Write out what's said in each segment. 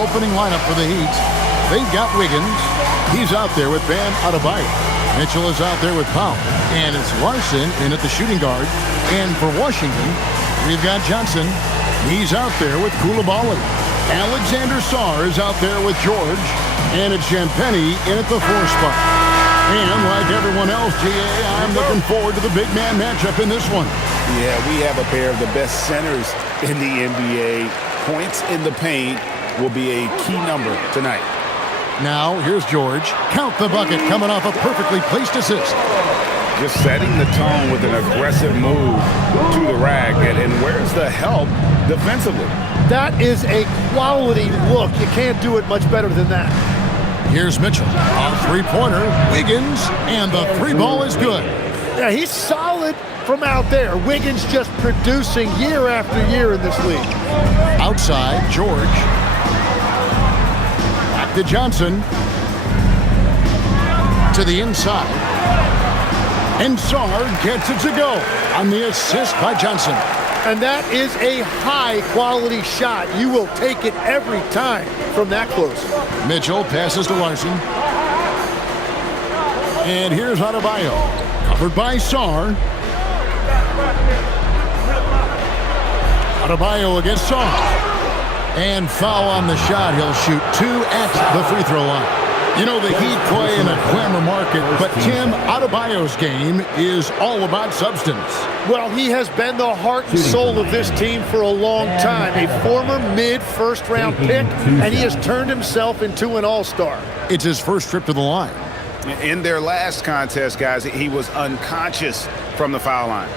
opening lineup for the Heat. They've got Wiggins. He's out there with Bam Adebayo. Mitchell is out there with Powell. And it's Larson in at the shooting guard. And for Washington, we've got Johnson. He's out there with Koulibaly. Alexander Sarr is out there with George. And it's Champagnie in at the 4 spot. And like everyone else, GA, I'm looking forward to the big man matchup in this one. Yeah, we have a pair of the best centers in the NBA. Points in the paint will be a key number tonight. Now, here's George. Count the bucket coming off a perfectly placed assist. Just setting the tone with an aggressive move to the rack. And where's the help defensively? That is a quality look. You can't do it much better than that. Here's Mitchell. A three-pointer. Wiggins. And the three ball is good. Yeah, he's solid from out there. Wiggins just producing year after year in this league. Outside, George. Back to Johnson. To the inside. And Sarr gets it to go on the assist by Johnson. And that is a high-quality shot. You will take it every time from that close. Mitchell passes to Larson. And here's Adebayo. Covered by Sarr. Adebayo against Sarr. And foul on the shot. He'll shoot 2 at the free throw line. You know, the Heat play in a glamour market, but Tim, Adebayo's game is all about substance. Well, he has been the heart and soul of this team for a long time. A former mid-first-round pick, and he has turned himself into an all-star. It's his first trip to the line. In their last contest, guys, he was unconscious from the foul line.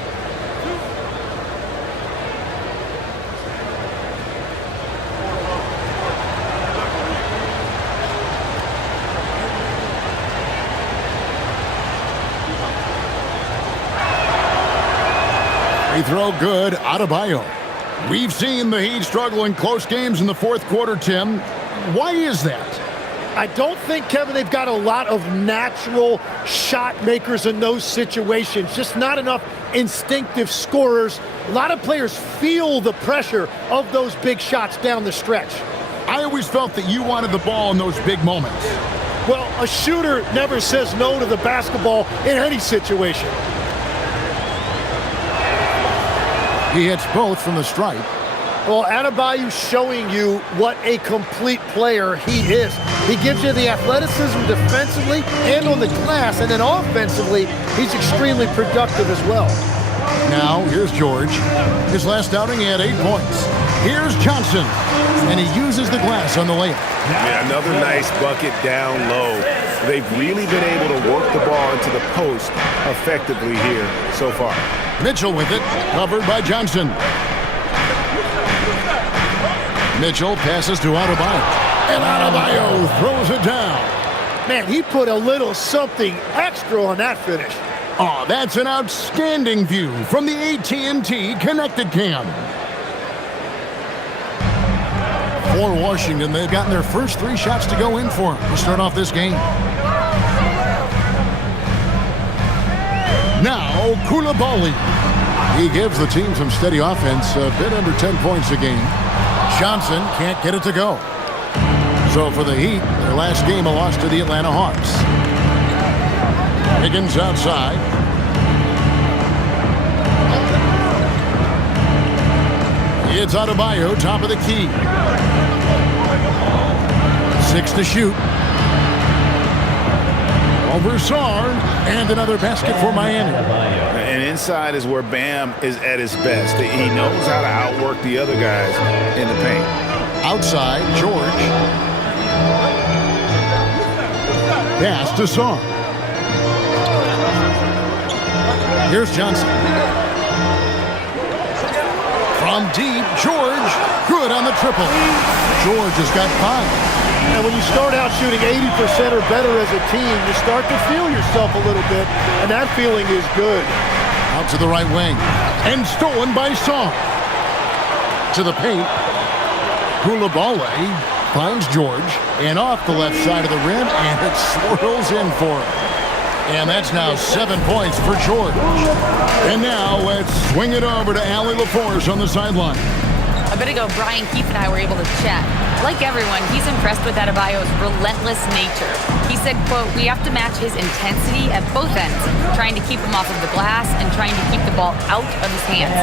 Free throw good, Adebayo. We've seen the Heat struggle in close games in the fourth quarter, Tim. Why is that? I don't think, Kevin, they've got a lot of natural shot makers in those situations. Just not enough instinctive scorers. A lot of players feel the pressure of those big shots down the stretch. I always felt that you wanted the ball in those big moments. Well, a shooter never says no to the basketball in any situation. He hits both from the stripe. Well, Adebayo showing you what a complete player he is. He gives you the athleticism defensively and on the glass, and then offensively, he's extremely productive as well. Now, here's George. His last outing, he had 8 points. Here's Johnson, and he uses the glass on the layup. Yeah, another nice bucket down low. They've really been able to work the ball into the post effectively here so far. Mitchell with it, covered by Johnson. Mitchell passes to Adebayo. And Adebayo throws it down. Man, he put a little something extra on that finish. Oh, that's an outstanding view from the AT&T Connected Cam. For Washington, they've gotten their first 3 shots to go in for them to start off this game. Now, Koulibaly. He gives the team some steady offense, a bit under 10 points a game. Johnson can't get it to go. So for the Heat, their last game, a loss to the Atlanta Hawks. Higgins outside. It's Adebayo, top of the key. 6 to shoot. Over Sarr, and another basket for Miami. And inside is where Bam is at his best. He knows how to outwork the other guys in the paint. Outside, George. Pass to Sarr. Here's Johnson. From deep, George. Good on the triple. George has got 5. And when you start out shooting 80% or better as a team, you start to feel yourself a little bit, and that feeling is good. Out to the right wing. And stolen by Sarr. To the paint. Koulibaly finds George. And off the left side of the rim, and it swirls in for him. And that's now 7 points for George. And now let's swing it over to Allie LaForce on the sideline. A bit ago, Brian Keefe and I were able to chat. Like everyone, he's impressed with Adebayo's relentless nature. He said, quote, "We have to match his intensity at both ends, trying to keep him off of the glass and trying to keep the ball out of his hands.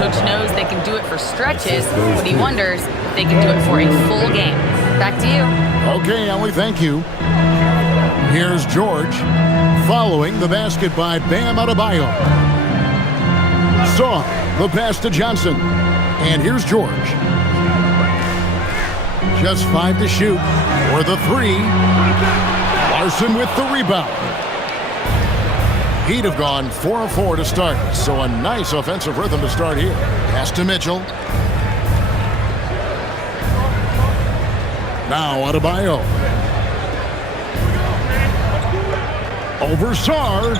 Coach knows they can do it for stretches, but he wonders if they can do it for a full game." Back to you. Okay, Ellie, thank you. Here's George following the basket by Bam Adebayo. Saw the pass to Johnson. And here's George. Just 5 to shoot for the 3. Larson with the rebound. He'd have gone 4 of 4 to start, so a nice offensive rhythm to start here. Pass to Mitchell. Now Adebayo. Over Sarr.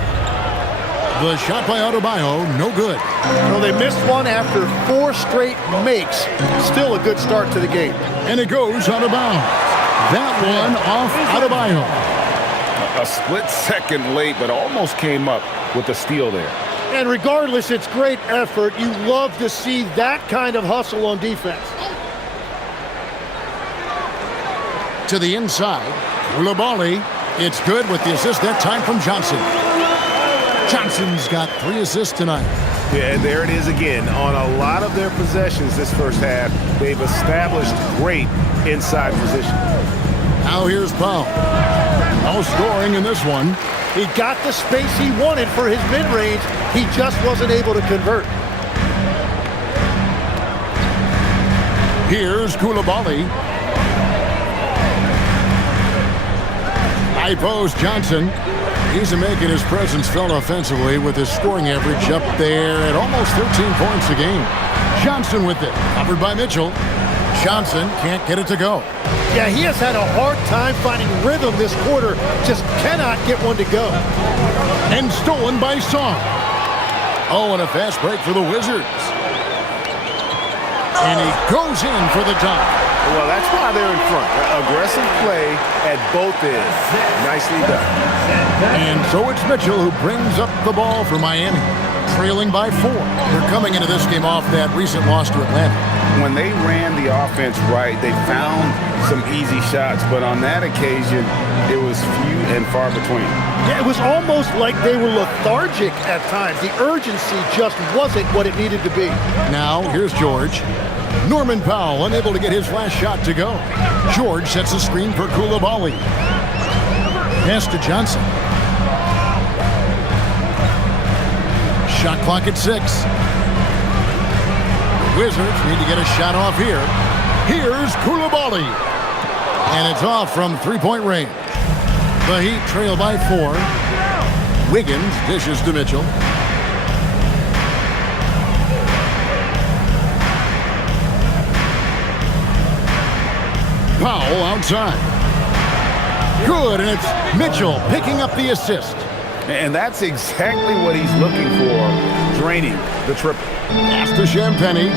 The shot by Adebayo, no good. Well, they missed one after 4 straight makes. Still a good start to the game. And it goes out of bounds. That one off Adebayo. A split second late, but almost came up with the steal there. And regardless, it's great effort. You love to see that kind of hustle on defense. To the inside, Coulibaly. It's good with the assist that time from Johnson. Johnson's got 3 assists tonight. Yeah, and there it is again. On a lot of their possessions this first half, they've established great inside position. Now here's Powell. No scoring in this one. He got the space he wanted for his mid-range. He just wasn't able to convert. Here's Coulibaly. High post Johnson. He's making his presence felt offensively with his scoring average up there at almost 13 points a game. Johnson with it. Covered by Mitchell. Johnson can't get it to go. Yeah, he has had a hard time finding rhythm this quarter. Just cannot get one to go. And stolen by Song. Oh, and a fast break for the Wizards. And he goes in for the dunk. Well, that's why they're in front. Aggressive play at both ends. Nicely done. And so it's Mitchell who brings up the ball for Miami, trailing by 4. They're coming into this game off that recent loss to Atlanta. When they ran the offense right, they found some easy shots, but on that occasion, it was few and far between. Yeah, it was almost like they were lethargic at times. The urgency just wasn't what it needed to be. Now, here's George. Norman Powell unable to get his last shot to go. George sets a screen for Coulibaly. Pass to Johnson. Shot clock at 6. Wizards need to get a shot off here. Here's Coulibaly. And it's off from 3-point range. The Heat trail by 4. Wiggins dishes to Mitchell. Powell outside. Good, and it's Mitchell picking up the assist. And that's exactly what he's looking for, draining the triple. Pass to Champagny.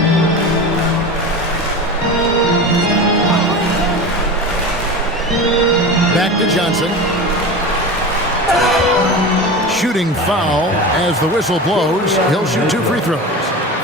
Back to Johnson. Shooting foul as the whistle blows. He'll shoot 2 free throws.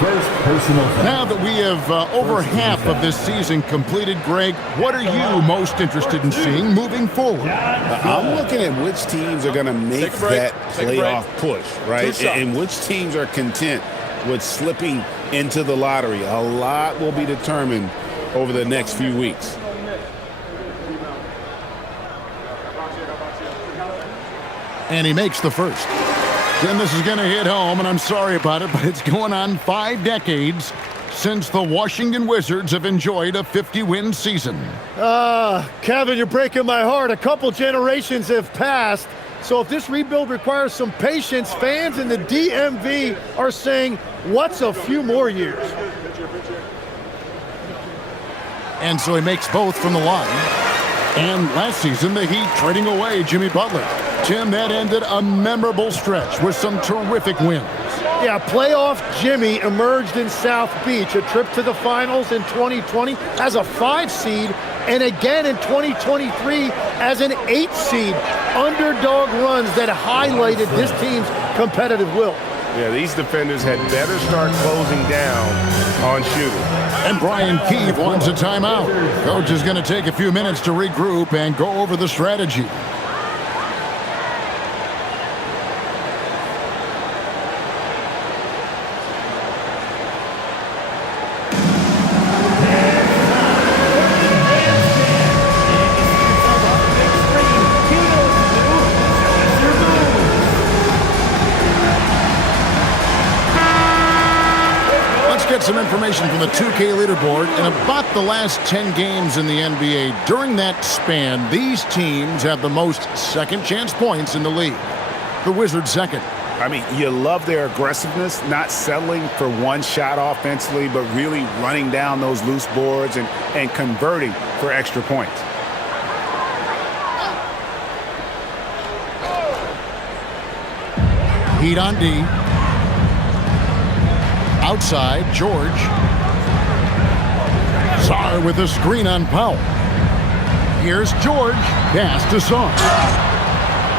First personal foul. Now that we have over half of this season completed, Greg, what are you most interested in seeing moving forward? I'm looking at which teams are going to make that playoff push, right? And which teams are content with slipping into the lottery. A lot will be determined over the next few weeks. And he makes the first. Then this is going to hit home, and I'm sorry about it, but it's going on 5 decades since the Washington Wizards have enjoyed a 50-win season. Kevin, you're breaking my heart. A couple generations have passed. So if this rebuild requires some patience, fans in the DMV are saying, what's a few more years? And so he makes both from the line. And last season, the Heat trading away Jimmy Butler. Tim, that ended a memorable stretch with some terrific wins. Yeah, playoff Jimmy emerged in South Beach, a trip to the finals in 2020 as a 5 seed, and again in 2023 as an 8 seed. Underdog runs that highlighted this team's competitive will. Yeah, these defenders had better start closing down on shooting. And Brian Keefe wants a timeout. Coach is going to take a few minutes to regroup and go over the strategy. Get some information from the 2K leaderboard. In about the last 10 games in the NBA, during that span, these teams have the most second chance points in the league. The Wizards second. I mean, you love their aggressiveness, not settling for one shot offensively, but really running down those loose boards and converting for extra points. Heat on D. Outside, George. Sarr with a screen on Powell. Here's George. Pass to Sarr.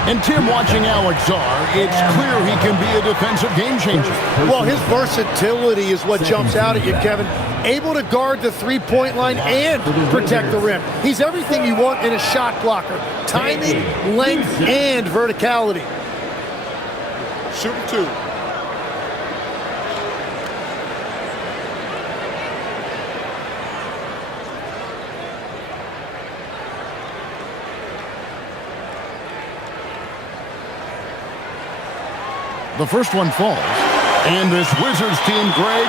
And Tim, watching Alex Sarr, it's clear he can be a defensive game changer. Well, his versatility is what jumps out at you, Kevin. Able to guard the three-point line and protect the rim. He's everything you want in a shot blocker. Timing, length, and verticality. Shoot two. The first one falls. And this Wizards team, Greg,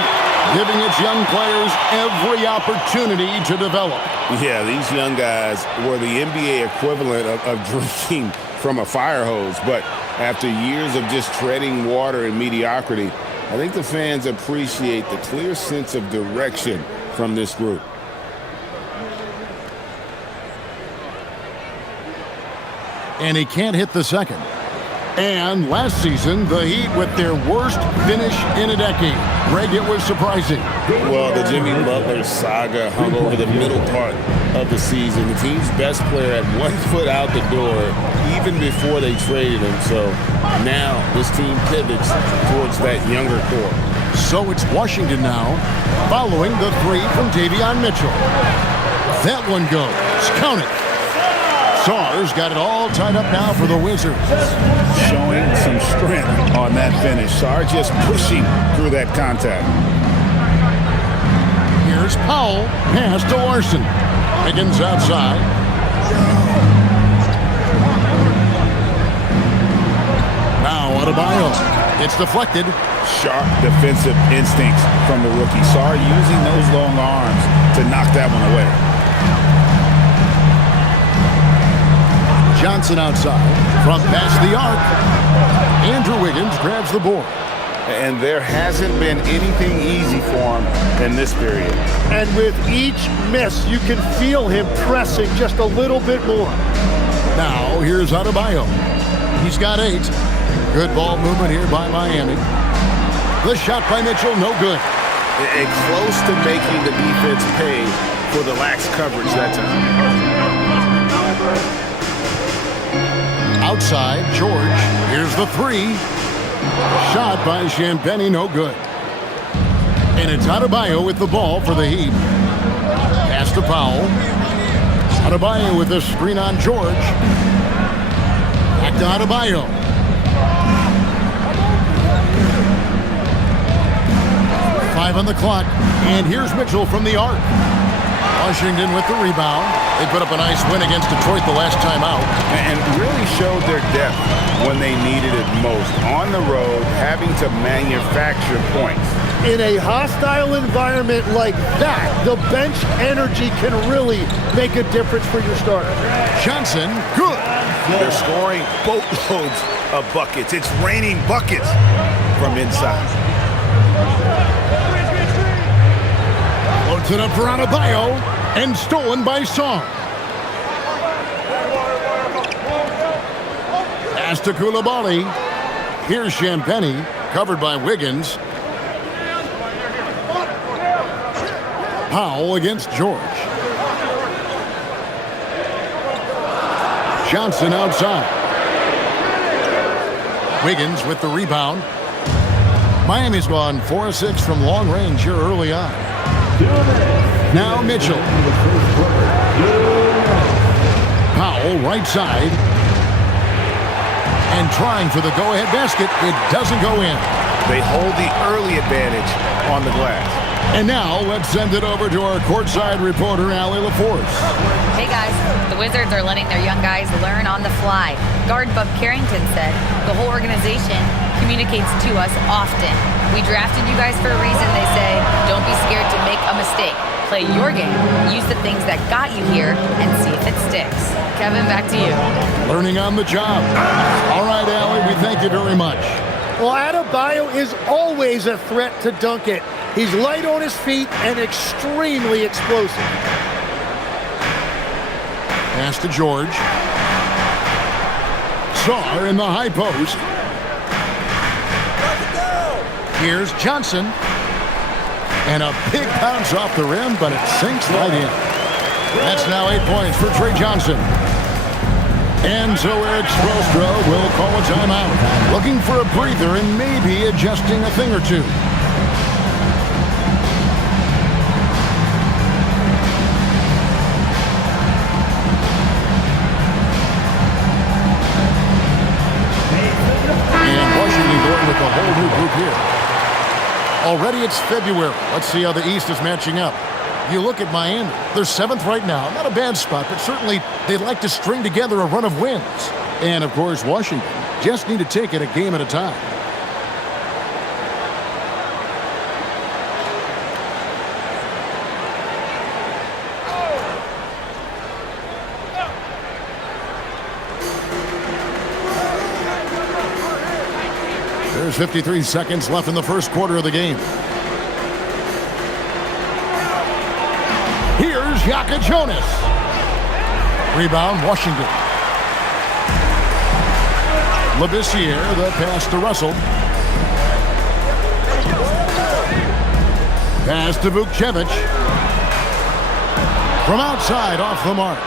giving its young players every opportunity to develop. Yeah, these young guys were the NBA equivalent of drinking from a fire hose. But after years of just treading water and mediocrity, I think the fans appreciate the clear sense of direction from this group. And he can't hit the second. And last season, the Heat with their worst finish in a decade. Greg, it was surprising. Well, the Jimmy Butler saga hung over the middle part of the season. The team's best player had 1 foot out the door even before they traded him. So now this team pivots towards that younger core. So it's Washington now, following the three from Davion Mitchell. That one goes. Count it. Sarr's got it all tied up now for the Wizards. Showing some strength on that finish. Sarr just pushing through that contact. Here's Powell. Pass to Larson. Higgins outside. Now Adebayo. It's deflected. Sharp defensive instincts from the rookie. Sarr using those long arms to knock that one away. Johnson outside, front past the arc. Andrew Wiggins grabs the board. And there hasn't been anything easy for him in this period. And with each miss, you can feel him pressing just a little bit more. Now, here's Adebayo. He's got 8. Good ball movement here by Miami. The shot by Mitchell, no good. And close to making the defense pay for the lax coverage that time. Outside, George. Here's the 3. Shot by Champagnie, no good. And it's Adebayo with the ball for the Heat. Pass to Powell. Adebayo with the screen on George. Back to Adebayo. Five on the clock. And here's Mitchell from the arc. Washington with the rebound. They put up a nice win against Detroit the last time out. And really showed their depth when they needed it most. On the road, having to manufacture points. In a hostile environment like that, the bench energy can really make a difference for your starter. Johnson, good. They're scoring boatloads of buckets. It's raining buckets from inside. Loads it up for Adebayo and stolen by Sarr. Pass to Coulibaly. Here's Champagnie, covered by Wiggins. Powell against George. Johnson outside. Wiggins with the rebound. Miami's gone 4 of 6 from long range here early on. Now Mitchell. Powell, right side. And trying for the go-ahead basket. It doesn't go in. They hold the early advantage on the glass. And now let's send it over to our courtside reporter, Allie LaForce. Hey guys, the Wizards are letting their young guys learn on the fly. Guard Bub Carrington said the whole organization communicates to us often. We drafted you guys for a reason, they say. Don't be scared to make a mistake. Play your game. Use the things that got you here and see if it sticks. Kevin, back to you. Learning on the job. All right, Allie, we thank you very much. Well, Adebayo is always a threat to dunk it. He's light on his feet and extremely explosive. Pass to George. Saar in the high post. Here's Johnson. And a big bounce off the rim, but it sinks right in. That's now 8 points for Trey Johnson. And so Eric Spoelstra will call a timeout. Looking for a breather and maybe adjusting a thing or two. And Washington going with a whole new group here. Already it's February. Let's see how the East is matching up. You look at Miami. They're 7th right now. Not a bad spot, but certainly they'd like to string together a run of wins. And, of course, Washington just need to take it a game at a time. There's 53 seconds left in the first quarter of the game. Here's Yaka Jonas. Rebound, Washington. Labissiere, the pass to Russell. Pass to Vukcevic. From outside, off the mark.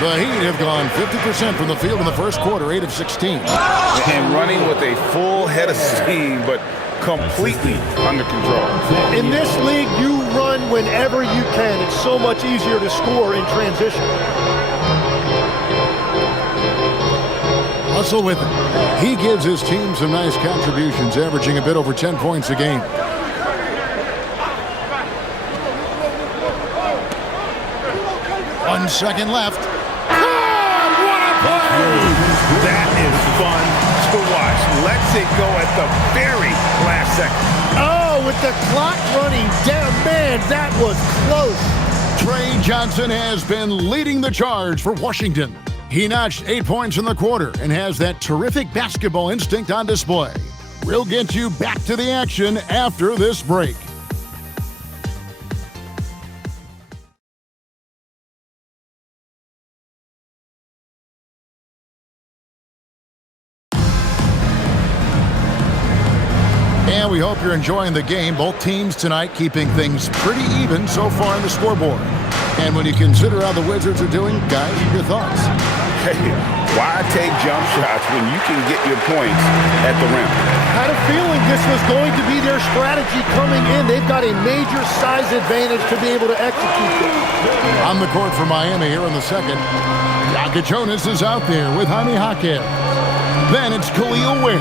The Heat have gone 50% from the field in the first quarter, 8 of 16. And running with a full head of steam, but completely under control. In this league, you run whenever you can. It's so much easier to score in transition. Russell with it. He gives his team some nice contributions, averaging a bit over 10 points a game. One second left. That is fun to watch. Lets it go at the very last second. Oh, with the clock running down, man, that was close. Trey Johnson has been leading the charge for Washington. He notched 8 points in the quarter and has that terrific basketball instinct on display. We'll get you back to the action after this break. And we hope you're enjoying the game. Both teams tonight keeping things pretty even so far on the scoreboard. And when you consider how the Wizards are doing, guys, your thoughts? Hey, why take jump shots when you can get your points at the rim? Had a feeling this was going to be their strategy coming in. They've got a major size advantage to be able to execute this. On the court for Miami here in the second. Yaka Jonas is out there with Jaime Jaquez. Then it's Khalil Ware.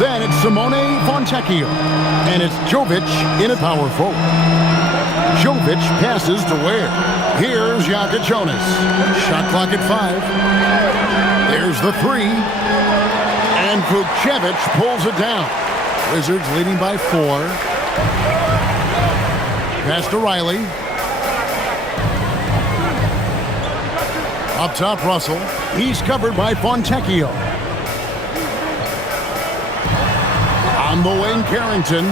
Then it's Simone Fontecchio. And it's Jovic in a power forward. Jovic passes to Ware. Here's Yaka Jonas. Shot clock at 5. There's the 3. And Vukcevic pulls it down. Wizards leading by 4. Pass to Riley. Up top, Russell. He's covered by Fontecchio. On the wing, Carrington.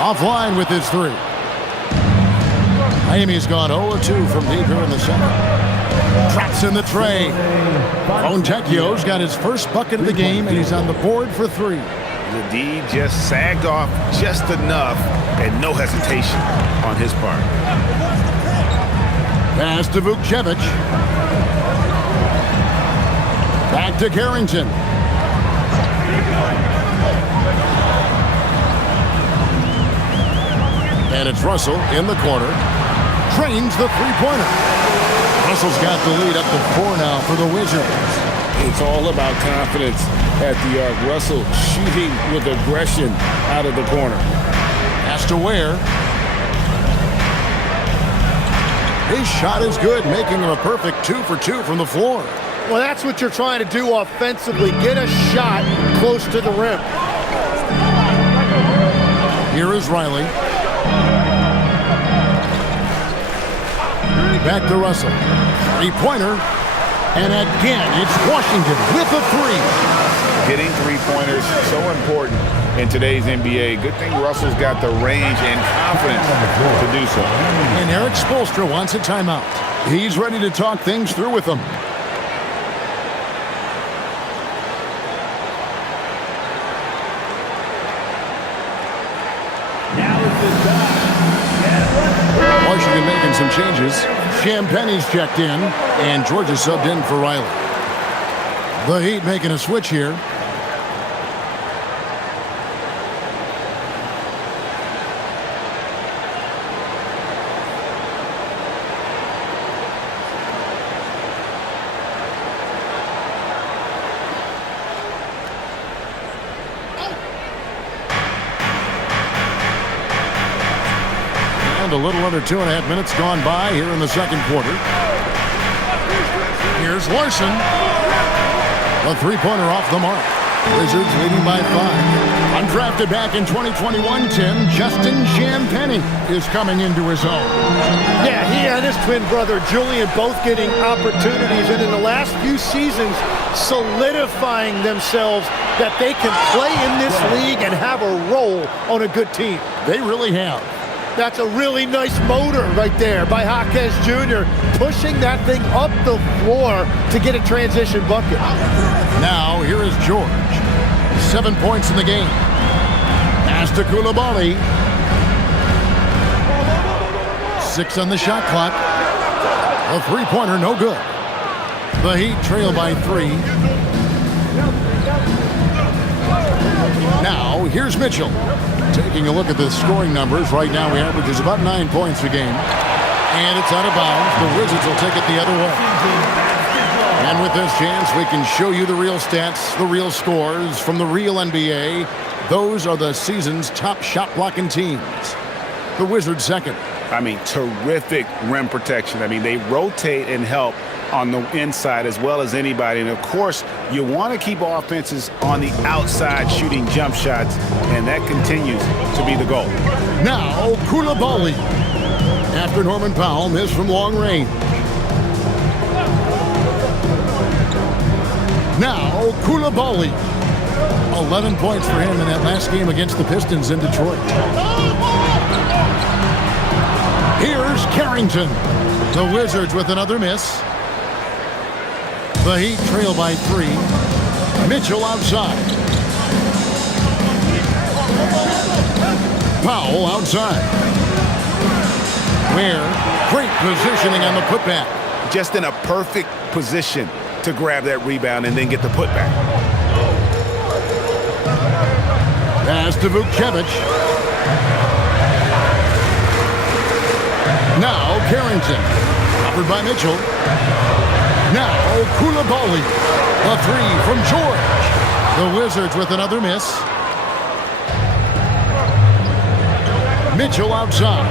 Offline with his 3. Miami's gone 0-2 from deep here in the second. Traps in the tray. Fontecchio's got his first bucket of the game, and he's on the board for 3. The D just sagged off just enough, and no hesitation on his part. Pass to Vukcevic. Back to Carrington. And it's Russell in the corner. Drains the three-pointer. Russell's got the lead up to 4 now for the Wizards. It's all about confidence at the arc. Russell shooting with aggression out of the corner. Has to wear. His shot is good, making him a perfect 2 for 2 from the floor. Well, that's what you're trying to do offensively. Get a shot close to the rim. Here is Riley. Back to Russell. Three-pointer. And again, it's Washington with a 3. Getting three-pointers so important in today's NBA. Good thing Russell's got the range and confidence to do so. And Eric Spoelstra wants a timeout. He's ready to talk things through with them. Washington making some changes. Champagne's checked in, and Georgia subbed in for Riley. The Heat making a switch here. A little under 2.5 minutes gone by here in the second quarter. Here's Larson. A three-pointer off the mark. Wizards leading by 5. Undrafted back in 2021, Tim, Justin Champagnie is coming into his own. Yeah, he and his twin brother Julian both getting opportunities, and in the last few seasons solidifying themselves that they can play in this league and have a role on a good team. They really have. That's a really nice motor right there by Jaquez Jr. pushing that thing up the floor to get a transition bucket. Now, here is George. 7 points in the game. Pass to Coulibaly. 6 on the shot clock. A three-pointer, no good. The Heat trail by 3. Now, here's Mitchell. Taking a look at the scoring numbers, right now he averages about 9 points a game. And it's out of bounds. The Wizards will take it the other way. And with this chance, we can show you the real stats, the real scores from the real NBA. Those are the season's top shot blocking teams. The Wizards second. I mean, terrific rim protection. I mean, they rotate and help on the inside as well as anybody. And, of course, you want to keep offenses on the outside shooting jump shots, and that continues to be the goal. Now, Coulibaly. After Norman Powell missed from long range. Now, Coulibaly. 11 points for him in that last game against the Pistons in Detroit. Here's Carrington. The Wizards with another miss. The Heat trail by 3. Mitchell outside. Powell outside. Ware, great positioning on the putback. Just in a perfect position to grab that rebound and then get the putback. Pass to Vucevic. Now Carrington. Covered by Mitchell. Now Coulibaly. A 3 from George. The Wizards with another miss. Mitchell outside.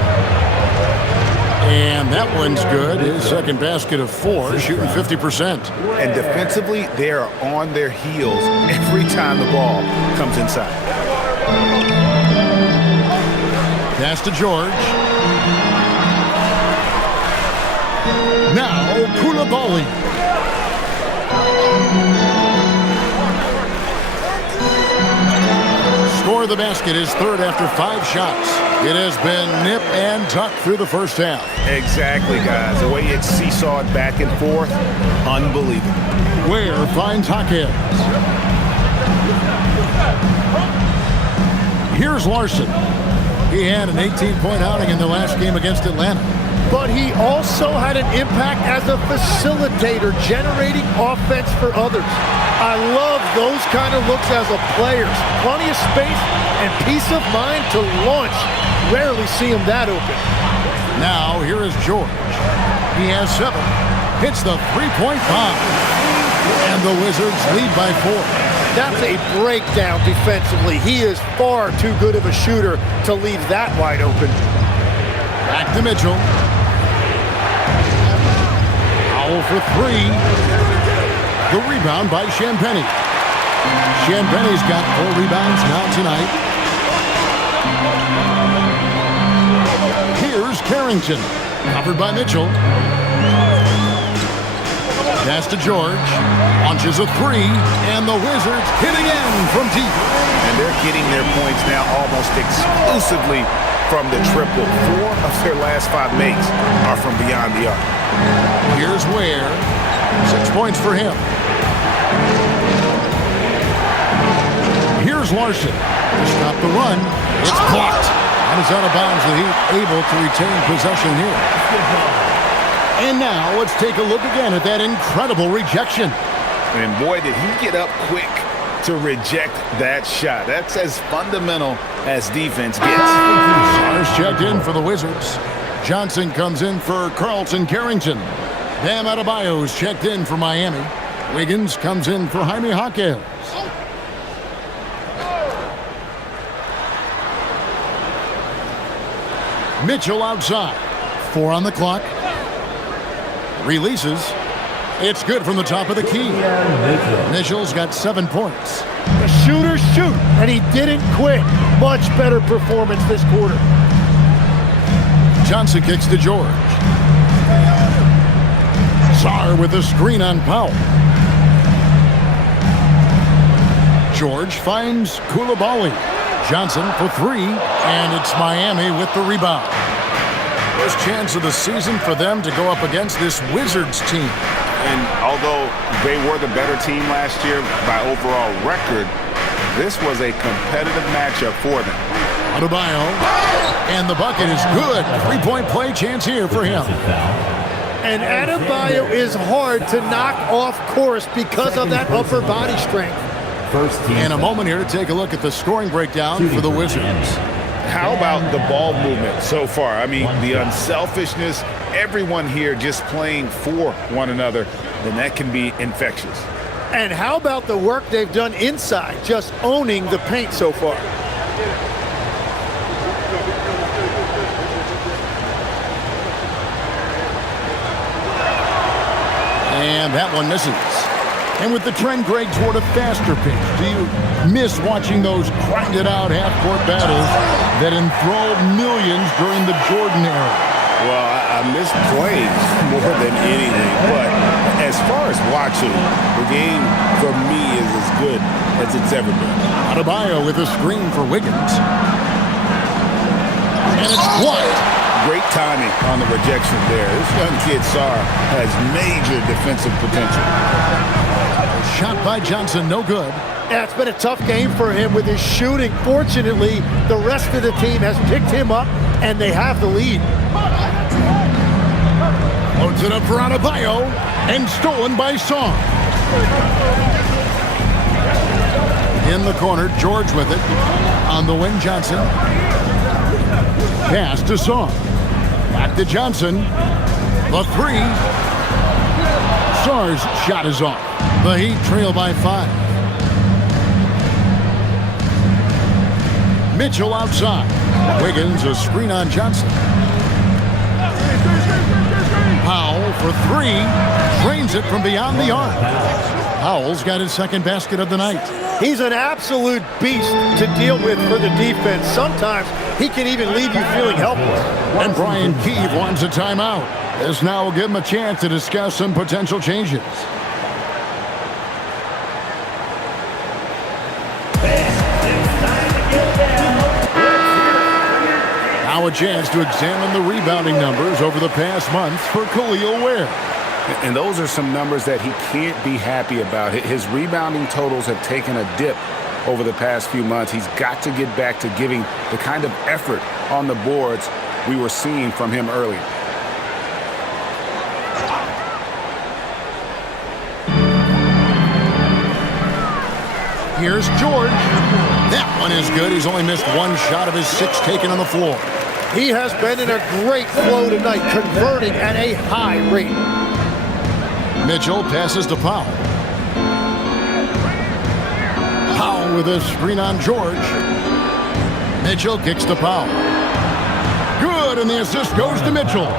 And that one's good. His second basket of 4, shooting 50%. And defensively, they are on their heels every time the ball comes inside. Pass to George. Now Coulibaly. Score the basket, his third after 5 shots. It has been nip and tuck through the first half. Exactly, guys. The way it's seesawed back and forth, unbelievable. Ware finds Jaquez. Here's Larson. He had an 18-point outing in the last game against Atlanta. But he also had an impact as a facilitator, generating offense for others. I love those kind of looks as a player. Plenty of space and peace of mind to launch. Rarely see him that open. Now, here is George. He has 7. Hits the three-point bomb. And the Wizards lead by 4. That's a breakdown defensively. He is far too good of a shooter to leave that wide open. Back to Mitchell. Foul for 3. The rebound by Champagnie. Champagnie's got 4 rebounds now tonight. Here's Carrington. Covered by Mitchell. Pass to George. Launches a 3. And the Wizards hit again from deep. And they're getting their points now almost exclusively from the triple. 4 of their last 5 makes are from beyond the arc. Here's Ware. 6 points for him. Here's Larson. To stop the run. It's blocked. And it's out of bounds. The Heat able to retain possession here. And now let's take a look again at that incredible rejection. And boy, did he get up quick to reject that shot. That's as fundamental as defense gets. Stars checked in for the Wizards. Johnson comes in for Carlton Carrington. Bam Adebayo's checked in for Miami. Wiggins comes in for Jaime Jaquez. Mitchell outside. 4 on the clock. Releases. It's good from the top of the key. Mitchell's got 7 points. The shooters shoot, and he didn't quit. Much better performance this quarter. Johnson kicks to George. Sarr with a screen on Powell. George finds Coulibaly. Johnson for 3, and it's Miami with the rebound. First chance of the season for them to go up against this Wizards team. And although they were the better team last year by overall record, this was a competitive matchup for them. Adebayo, and the bucket is good. 3-point play chance here for him. And Adebayo is hard to knock off course because of that upper body strength. And a moment here to take a look at the scoring breakdown for the Wizards. How about the ball movement so far? I mean, the unselfishness, everyone here just playing for one another, then that can be infectious. And how about the work they've done inside, just owning the paint so far? And that one misses. And with the trend, Greg, toward a faster pace, do you miss watching those grinded-out half-court battles that enthralled millions during the Jordan era? Well, I miss playing more than anything, but as far as watching, the game for me is as good as it's ever been. Adebayo with a screen for Wiggins. And it's blocked. Great timing on the rejection there. This young kid, Sarr, has major defensive potential. Shot by Johnson, no good. Yeah, it's been a tough game for him with his shooting. Fortunately, the rest of the team has picked him up, and they have the lead. Loads it up for Adebayo, and stolen by Song. In the corner, George with it. On the wing, Johnson. Pass to Song. Back to Johnson. The 3. Sarr's shot is off. The Heat trail by 5. Mitchell outside. Wiggins a screen on Johnson. Powell for 3. Drains it from beyond the arc. Powell's got his second basket of the night. He's an absolute beast to deal with for the defense. Sometimes he can even leave you feeling helpless. And Brian Keefe wants a timeout. This now will give him a chance to discuss some potential changes. Now a chance to examine the rebounding numbers over the past month for Khalil Ware. And those are some numbers that he can't be happy about. His rebounding totals have taken a dip over the past few months. He's got to get back to giving the kind of effort on the boards we were seeing from him earlier. Here's George. That one is good. He's only missed one shot of his 6 taken on the floor. He has been in a great flow tonight, converting at a high rate. Mitchell passes to Powell. Powell with a screen on George. Mitchell kicks to Powell. Good, and the assist goes to Mitchell.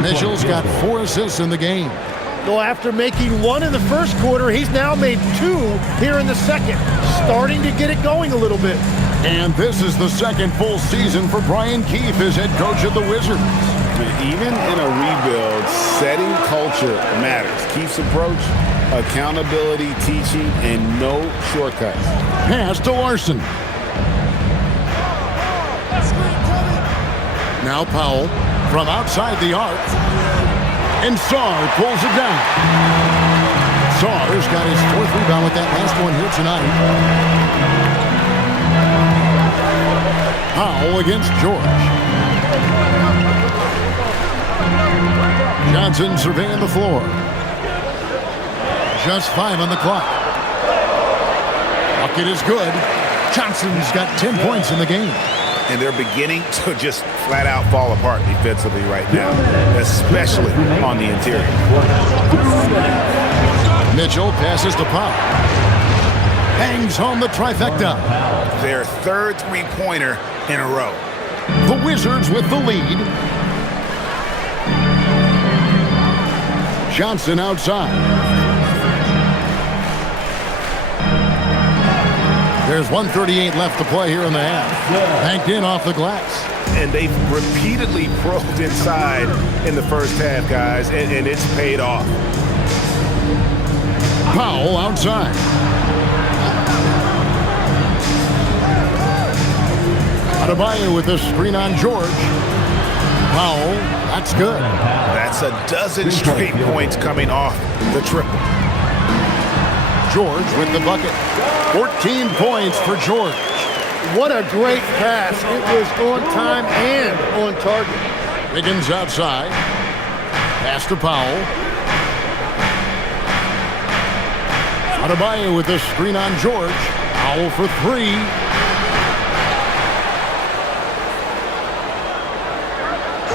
Mitchell's got 4 assists in the game. Well, after making 1 in the first quarter, he's now made 2 here in the second. Starting to get it going a little bit. And this is the second full season for Brian Keefe as head coach of the Wizards. Even in a rebuild, setting culture matters. Keefe's approach, accountability, teaching, and no shortcuts. Pass to Larson. Now Powell from outside the arc. And Sarr pulls it down. Sarr's got his 4th rebound with that last one here tonight. Powell against George. Johnson surveying the floor. Just 5 on the clock. Bucket is good. Johnson's got 10 points in the game. And they're beginning to just flat out fall apart defensively right now, especially on the interior. Mitchell passes to Powell. Bangs home the trifecta. Their 3rd three-pointer in a row. The Wizards with the lead. Johnson outside. There's 1:38 left to play here in the half. Banked in off the glass. And they've repeatedly probed inside in the first half, guys, and it's paid off. Powell outside. Adebayo with a screen on George. Powell, that's good. That's a dozen straight points coming off the triple. George with the bucket. 14 points for George. What a great pass. It was on time and on target. Wiggins outside. Pass to Powell. Adebayo with the screen on George. Powell for 3.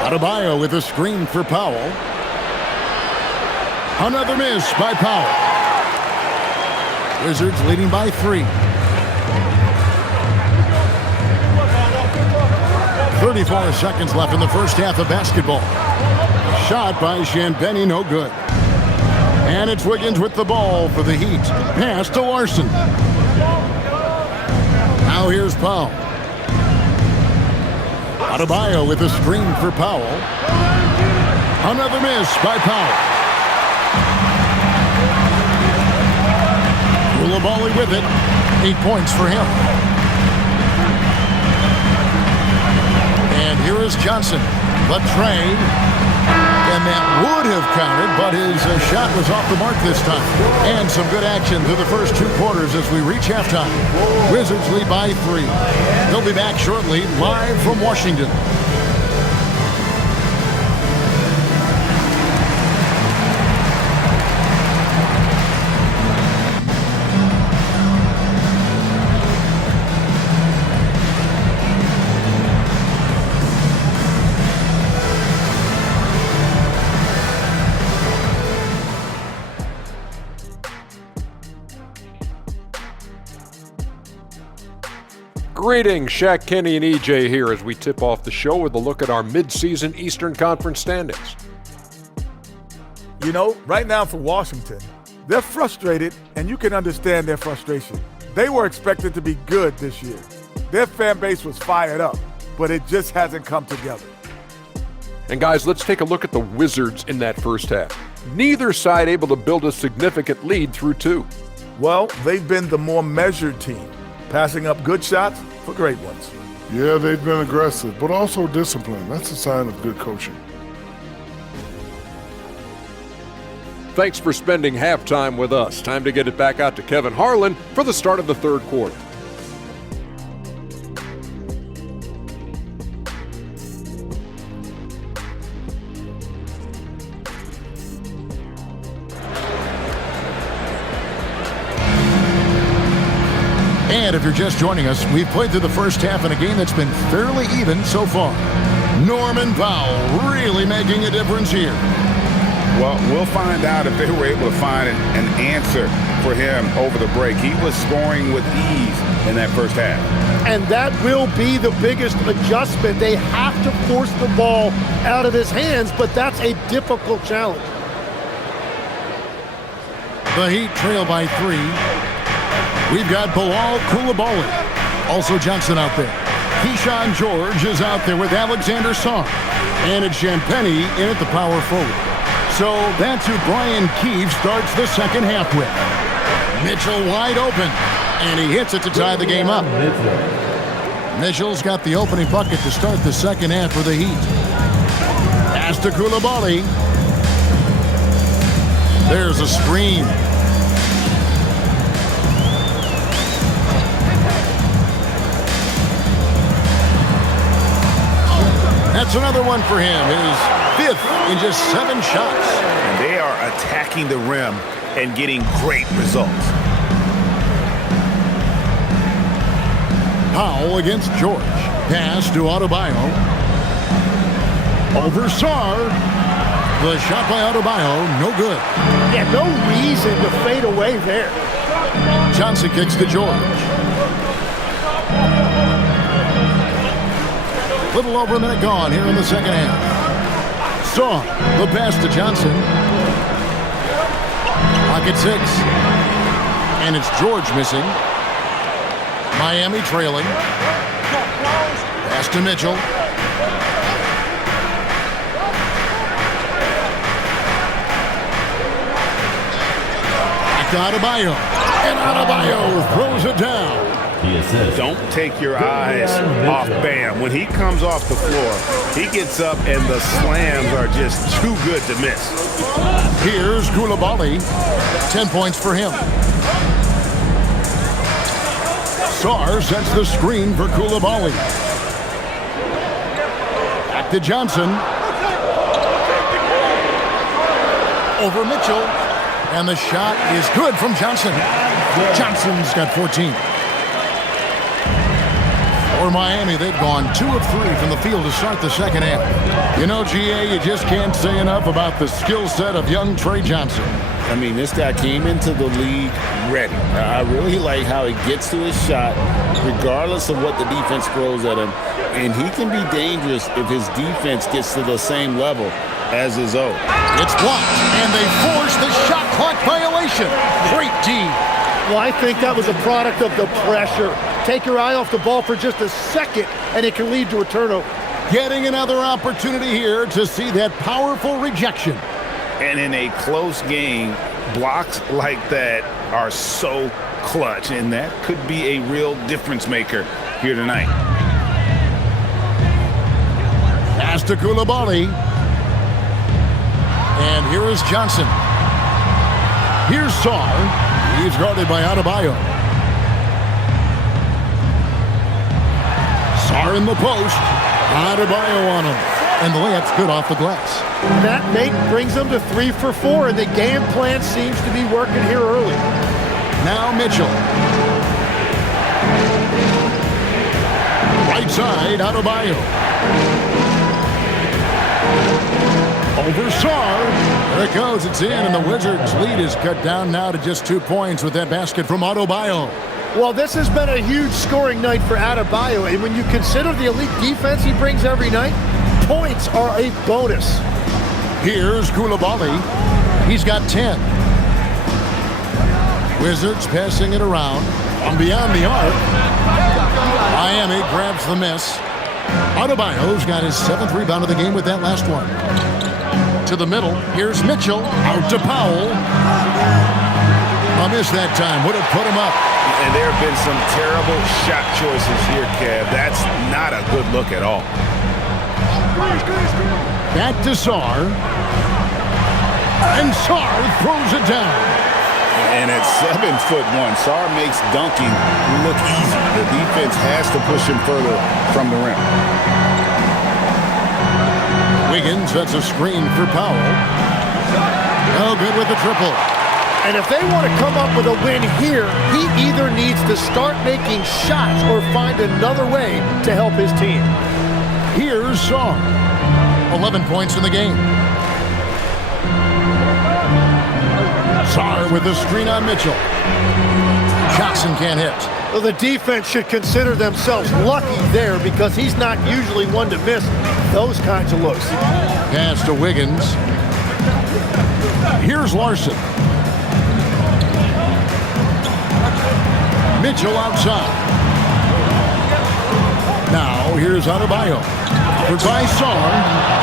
Adebayo with a screen for Powell. Another miss by Powell. Wizards leading by 3. 34 seconds left in the first half of basketball. Shot by Shanbeni, no good. And it's Wiggins with the ball for the Heat. Pass to Larson. Now here's Powell. Adebayo with a screen for Powell. Another miss by Powell. Koulibaly with it. 8 points for him. And here is Johnson. The trade. And that would have counted, but his shot was off the mark this time. And some good action through the first 2 quarters as we reach halftime. Wizards lead by 3. They'll be back shortly, live from Washington. Greetings, Shaq Kenny and EJ here as we tip off the show with a look at our mid-season Eastern Conference standings. You know, right now for Washington, they're frustrated, and you can understand their frustration. They were expected to be good this year. Their fan base was fired up, but it just hasn't come together. And guys, let's take a look at the Wizards in that first half. Neither side able to build a significant lead through 2. Well, they've been the more measured team, passing up good shots for great ones. Yeah, they've been aggressive, but also disciplined. That's a sign of good coaching. Thanks for spending halftime with us. Time to get it back out to Kevin Harlan for the start of the third quarter. And if you're just joining us, we've played through the first half in a game that's been fairly even so far. Norman Powell really making a difference here. Well, we'll find out if they were able to find an answer for him over the break. He was scoring with ease in that first half. And that will be the biggest adjustment. They have to force the ball out of his hands, but that's a difficult challenge. The Heat trail by 3. We've got Bilal Coulibaly. Also Johnson out there. Keyshawn George is out there with Alexander Sarr. And it's Champagnie in at the power forward. So that's who Brian Keefe starts the second half with. Mitchell wide open. And he hits it to tie the game up. Mitchell's got the opening bucket to start the second half for the Heat. Pass to Coulibaly. There's a screen. That's another one for him. His 5th in just 7 shots. And they are attacking the rim and getting great results. Powell against George. Pass to Adebayo. Over Sarr. The shot by Adebayo, no good. Yeah, no reason to fade away there. Johnson kicks to George. Little over a minute gone here in the second half. Sarr, the pass to Johnson. Pocket 6. And it's George missing. Miami trailing. Pass to Mitchell. Back to Adebayo. And Adebayo throws it down. Don't take your eyes off Bam. When he comes off the floor, he gets up and the slams are just too good to miss. Here's Coulibaly. 10 points for him. Sarr sets the screen for Coulibaly. Back to Johnson. Over Mitchell. And the shot is good from Johnson. Johnson's got 14. For Miami, they've gone 2 of 3 from the field to start the second half. You know, GA, you just can't say enough about the skill set of young Trey Johnson. I mean, this guy came into the league ready. I really like how he gets to his shot, regardless of what the defense throws at him. And he can be dangerous if his defense gets to the same level as his own. It's blocked, and they force the shot clock violation. Great D. Well, I think that was a product of the pressure. Take your eye off the ball for just a second, and it can lead to a turnover. Getting another opportunity here to see that powerful rejection. And in a close game, blocks like that are so clutch, and that could be a real difference maker here tonight. Pass to Coulibaly. And here is Johnson. Here's Sarr. He's guarded by Adebayo. Sarr in the post. Adebayo on him. And the layup's good off the glass. That make brings them to 3 for 4, and the game plan seems to be working here early. Now Mitchell. Right side, Adebayo. Over Sarr. There it goes. It's in, and the Wizards' lead is cut down now to just 2 points with that basket from Adebayo. Well, this has been a huge scoring night for Adebayo, and when you consider the elite defense he brings every night, points are a bonus. Here's Coulibaly. He's got 10. Wizards passing it around from beyond the arc. Miami grabs the miss. Adebayo's got his 7th rebound of the game with that last one. To the middle. Here's Mitchell. Out to Powell. A miss that time. Would have put him up. And there have been some terrible shot choices here, Kev. That's not a good look at all. Back to Sarr. And Sarr throws it down. And at 7'1", Sarr makes dunking look easy. The defense has to push him further from the rim. Wiggins sets a screen for Powell. No good with the triple. And if they want to come up with a win here, he either needs to start making shots or find another way to help his team. Here's Song. 11 points in the game. Sar with the screen on Mitchell. Johnson can't hit. Well, the defense should consider themselves lucky there because he's not usually one to miss those kinds of looks. Pass to Wiggins. Here's Larson. Mitchell outside. Now here's Adebayo. Covered by Song.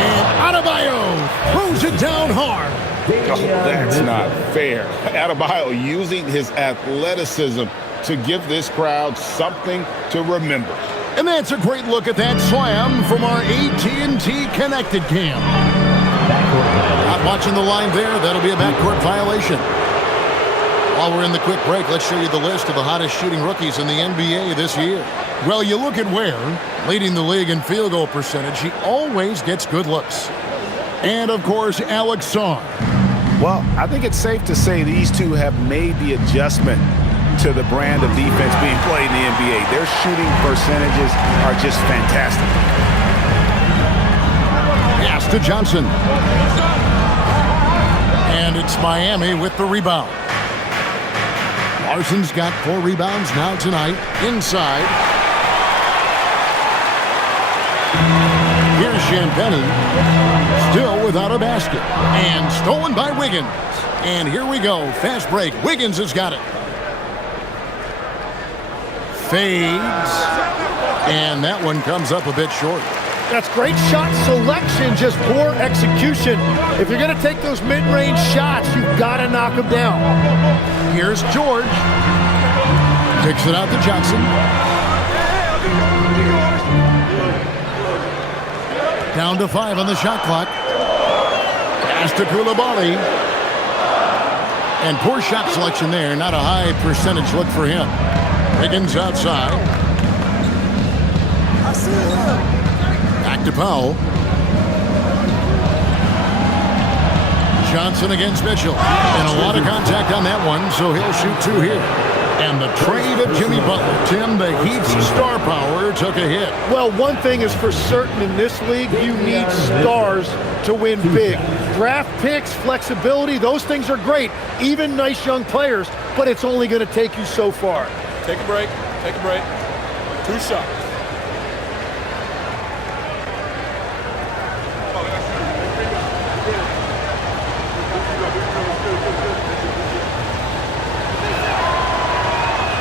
And Adebayo throws it down hard. Oh, that's not fair. Adebayo using his athleticism to give this crowd something to remember. And that's a great look at that slam from our AT&T Connected cam. Not watching the line there. That'll be a backcourt violation. While we're in the quick break, let's show you the list of the hottest shooting rookies in the NBA this year. Well, you look at Ware, leading the league in field goal percentage. He always gets good looks. And, of course, Alex Song. Well, I think it's safe to say these two have made the adjustment to the brand of defense being played in the NBA. Their shooting percentages are just fantastic. Pass to Johnson. And it's Miami with the rebound. Larson's got 4 rebounds now tonight. Inside. Here's Champagnie. Still without a basket. And stolen by Wiggins. And here we go. Fast break. Wiggins has got it. Fades. And that one comes up a bit short. That's great shot selection, just poor execution. If you're going to take those mid-range shots, you've got to knock them down. Here's George. Kicks it out to Johnson. Down to 5 on the shot clock. Pass to Koulibaly. And poor shot selection there. Not a high percentage look for him. Wiggins outside. Back to Powell. Johnson against Mitchell. And a lot of contact on that one, so he'll shoot 2 here. And the trade of Jimmy Butler. Tim, the Heat's star power took a hit. Well, one thing is for certain in this league, you need stars to win big. Draft picks, flexibility, those things are great. Even nice young players, but it's only going to take you so far. Take a break. Take a break. 2 shots.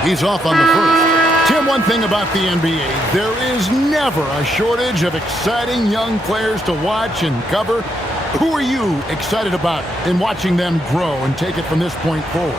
He's off on the first. Tim, one thing about the NBA, there is never a shortage of exciting young players to watch and cover. Who are you excited about in watching them grow and take it from this point forward?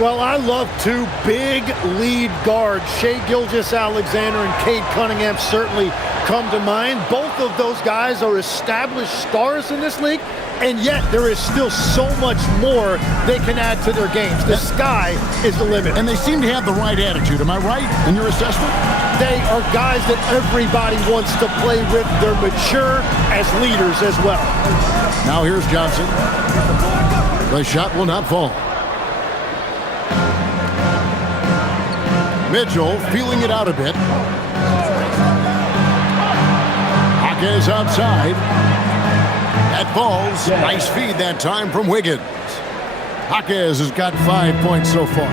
Well, I love 2 big lead guards. Shai Gilgeous-Alexander and Cade Cunningham certainly come to mind. Both of those guys are established stars in this league, and yet there is still so much more they can add to their games. The sky is the limit. And they seem to have the right attitude. Am I right in your assessment? They are guys that everybody wants to play with. They're mature as leaders as well. Now here's Johnson. The shot will not fall. Mitchell feeling it out a bit. Jaquez outside. That falls. Nice feed that time from Wiggins. Jaquez has got 5 points so far.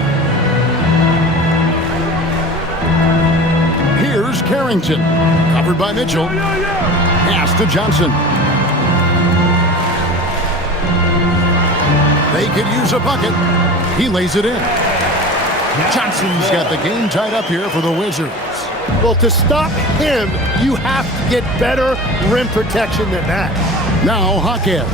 Here's Carrington. Covered by Mitchell. Pass to Johnson. They could use a bucket. He lays it in. Johnson's got the game tied up here for the Wizards. Well, to stop him, you have to get better rim protection than that. Now Jaquez.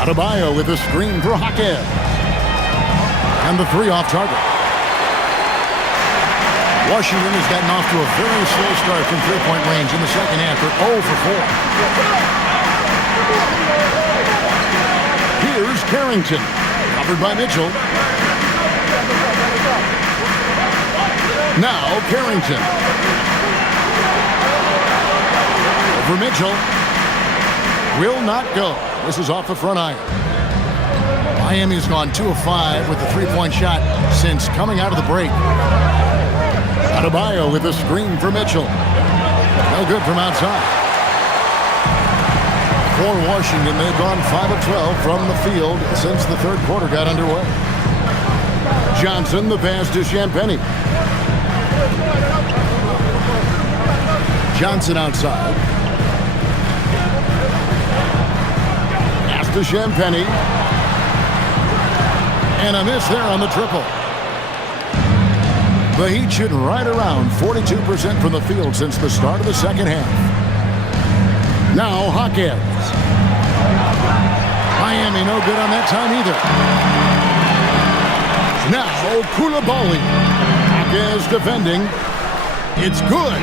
Adebayo with the screen for Jaquez. And the 3 off target. Washington has gotten off to a very slow start from three-point range in the second half. They're 0 for 4. Here's Carrington. Covered by Mitchell. Now Carrington. Over Mitchell. Will not go. This is off the front iron. Miami's gone 2 of 5 with the three-point shot since coming out of the break. Adebayo with a screen for Mitchell. No good from outside. For Washington, they've gone 5 of 12 from the field since the third quarter got underway. Johnson, the pass to Champagnie. Johnson outside. Pass to Champagnie. And a miss there on the triple. The Heat shooting right around 42% from the field since the start of the second half. Now Hawkins. Miami no good on that time either. Now Koulibaly. Hawkins defending. It's good.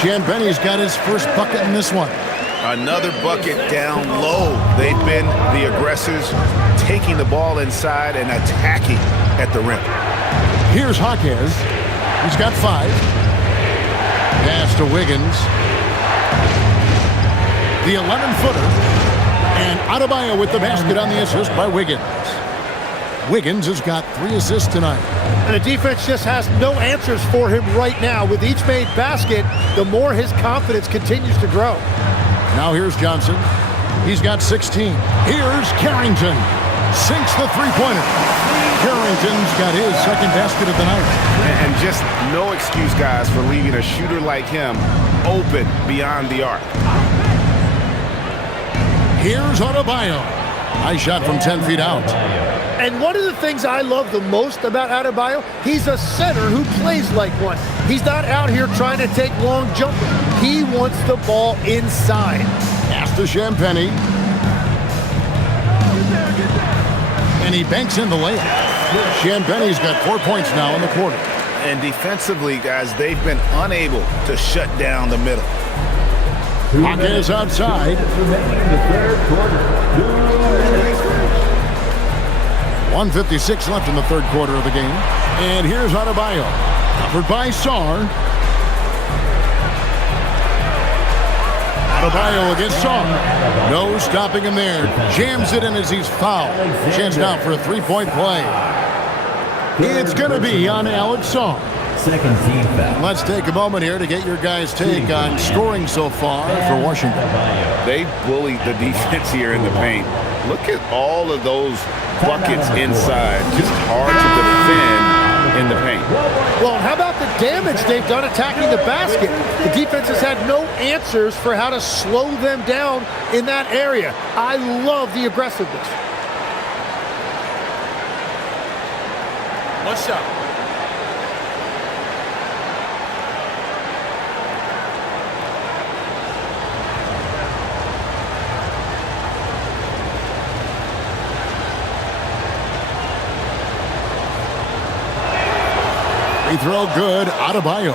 Champagnie's got his first bucket in this one. Another bucket down low. They've been the aggressors, taking the ball inside and attacking at the rim. Here's Hawkins. He's got 5. Pass to Wiggins. The 11-footer. And Adebayo with the basket on the assist by Wiggins. Wiggins has got 3 assists tonight. And the defense just has no answers for him right now. With each made basket, the more his confidence continues to grow. Now here's Johnson. He's got 16. Here's Carrington. Sinks the three-pointer. Carrington's got his second basket of the night. And just no excuse, guys, for leaving a shooter like him open beyond the arc. Here's Adebayo. Nice shot from 10 feet out. And one of the things I love the most about Adebayo, he's a center who plays like one. He's not out here trying to take long jumpers. He wants the ball inside. Pass to Champagnie. And he banks in the layup. Champagnie's got 4 points now in the quarter. And defensively, guys, they've been unable to shut down the middle. Hawkins outside. 1:56 left in the third quarter of the game. And here's Adebayo. Covered by Sarr. Adebayo against Sarr. No stopping him there. Jams it in as he's fouled. Chance now for a three-point play. It's going to be on Alex Sarr. Second team foul. Let's take a moment here to get your guys' take on scoring so far for Washington. They bullied the defense here in the paint. Look at all of those buckets inside. Just hard to defend in the paint. Well, how about the damage they've done attacking the basket? The defense has had no answers for how to slow them down in that area. I love the aggressiveness. One shot. Free throw good, Adebayo.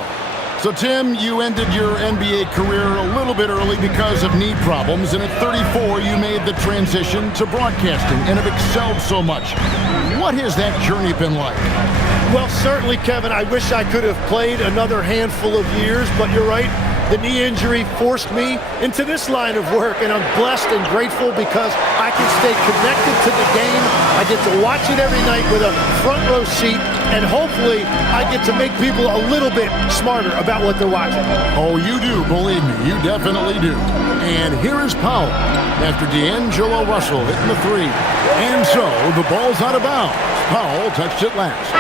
So, Tim, you ended your NBA career a little bit early because of knee problems, and at 34, you made the transition to broadcasting and have excelled so much. What has that journey been like? Well, certainly, Kevin, I wish I could have played another handful of years, but you're right. The knee injury forced me into this line of work, and I'm blessed and grateful because I can stay connected to the game. I get to watch it every night with a front row seat, and hopefully I get to make people a little bit smarter about what they're watching. Oh, you do, believe me, you definitely do. And here is Powell after D'Angelo Russell hitting the three. And so the ball's out of bounds. Powell touched it last.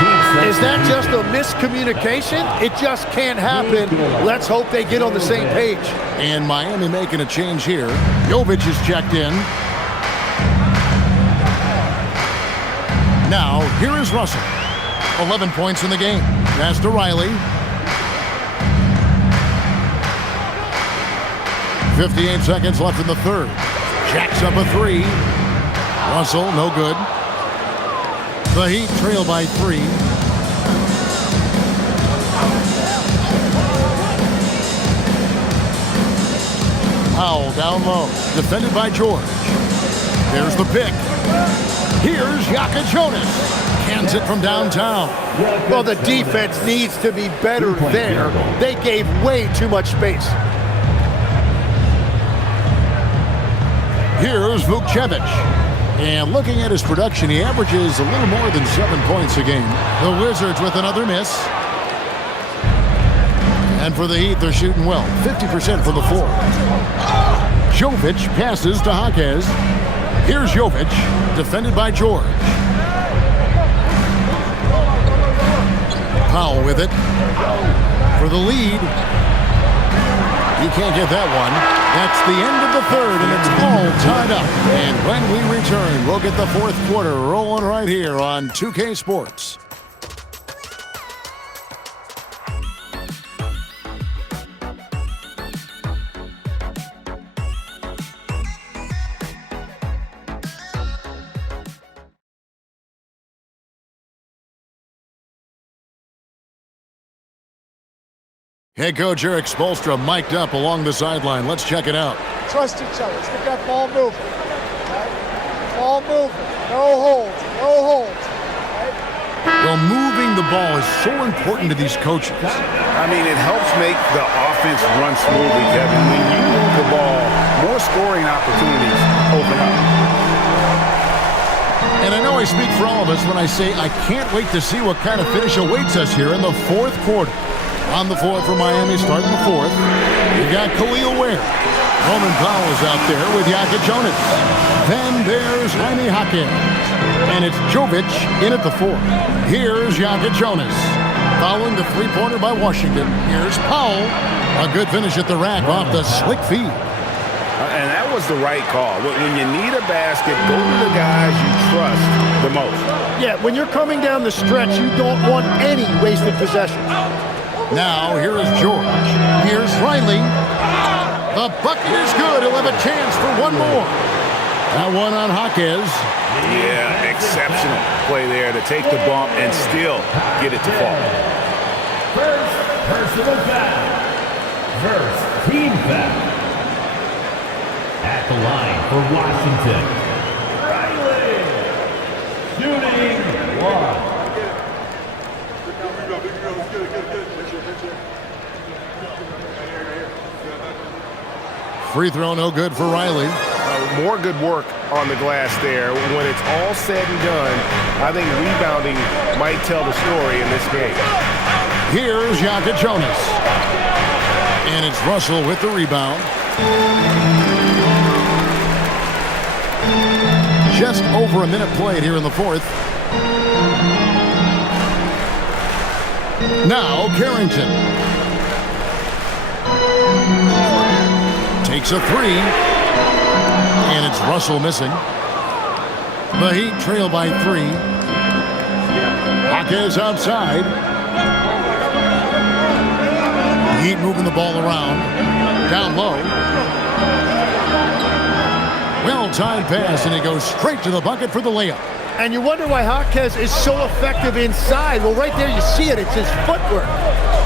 Is that just a miscommunication? It just can't happen. Let's hope they get on the same page. And Miami making a change here. Jovic is checked in. Now, here is Russell. 11 points in the game. Pass to Riley. 58 seconds left in the third. Jacks up a three. Russell, no good. The Heat trail by 3. Powell down low. Defended by George. There's the pick. Here's Yaka Jonas. Cans it from downtown. Well, the defense needs to be better there. They gave way too much space. Here's Vukcevic. And looking at his production, he averages a little more than 7 points a game. The Wizards with another miss. And for the Heat, they're shooting well. 50% from the floor. Jovic passes to Jaquez. Here's Jovic, defended by George. Powell with it. For the lead. He can't get that one. That's the end of the third, and it's all tied up. And when we return, we'll get the fourth quarter rolling right here on 2K Sports. Head coach Eric Spoelstra mic'd up along the sideline. Let's check it out. Trust each other. Let's get that ball moving. Right? Ball moving. No holds. No holds. Right? Well, moving the ball is so important to these coaches. I mean, it helps make the offense run smoothly, Kevin. When you move the ball, more scoring opportunities open up. And I know I speak for all of us when I say I can't wait to see what kind of finish awaits us here in the fourth quarter. On the floor for Miami, starting the fourth. You've got Khalil Ware. Roman Powell's out there with Jokic Jonas. Then there's Jaime Jaquez. And it's Jovic in at the four. Here's Jokic Jonas. Following the three-pointer by Washington. Here's Powell. A good finish at the rack off the slick feed. And that was the right call. When you need a basket, go to the guys you trust the most. Yeah, when you're coming down the stretch, you don't want any wasted possession. Now, here is George. Here's Riley. The bucket is good. He'll have a chance for one more. That one on Jaquez. Yeah, exceptional play there to take the bump and still get it to fall. First personal foul. First team foul. At the line for Washington, Riley. Shooting one. Free throw no good for Riley. More good work on the glass there. When it's all said and done, I think rebounding might tell the story in this game. Here's Jokic Jonas. And it's Russell with the rebound. Just over a minute played here in the fourth. Now Carrington. Takes a three. And it's Russell missing. The Heat trail by 3. Jaquez outside. Heat moving the ball around. Down low. Well-timed pass, and it goes straight to the bucket for the layup. And you wonder why Jaquez is so effective inside. Well, right there you see it. It's his footwork.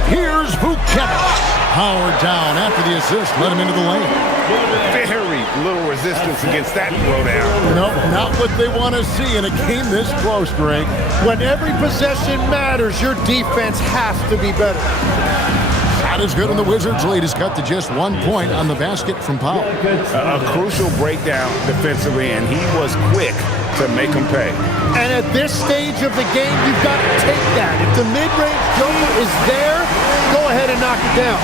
Here's Vucevic. Howard down after the assist. Let him into the lane. Very little resistance against that throwdown. No, not what they want to see in a game this close, Greg. When every possession matters, your defense has to be better. Not as good, and the Wizards' lead is cut to just 1 point on the basket from Powell. A crucial breakdown defensively, and he was quick to make them pay. And at this stage of the game, you've got to take that. If the mid-range jumper is there, go ahead and knock it down.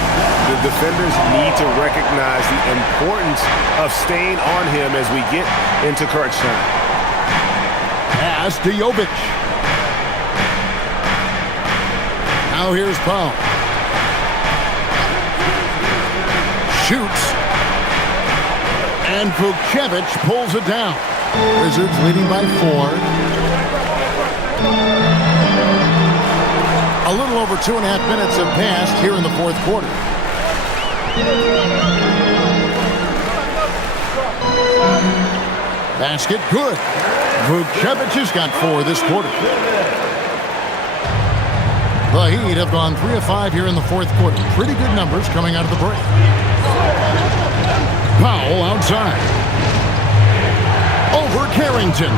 The defenders need to recognize the importance of staying on him as we get into crunch time. Pass to Jovic. Now here's Powell. Shoots. And Vucevic pulls it down. Wizards leading by 4. A little over 2.5 minutes have passed here in the fourth quarter. Basket good. Vucevic has got 4 this quarter. The Heat have gone 3 of 5 here in the fourth quarter. Pretty good numbers coming out of the break. Powell outside. Over Carrington.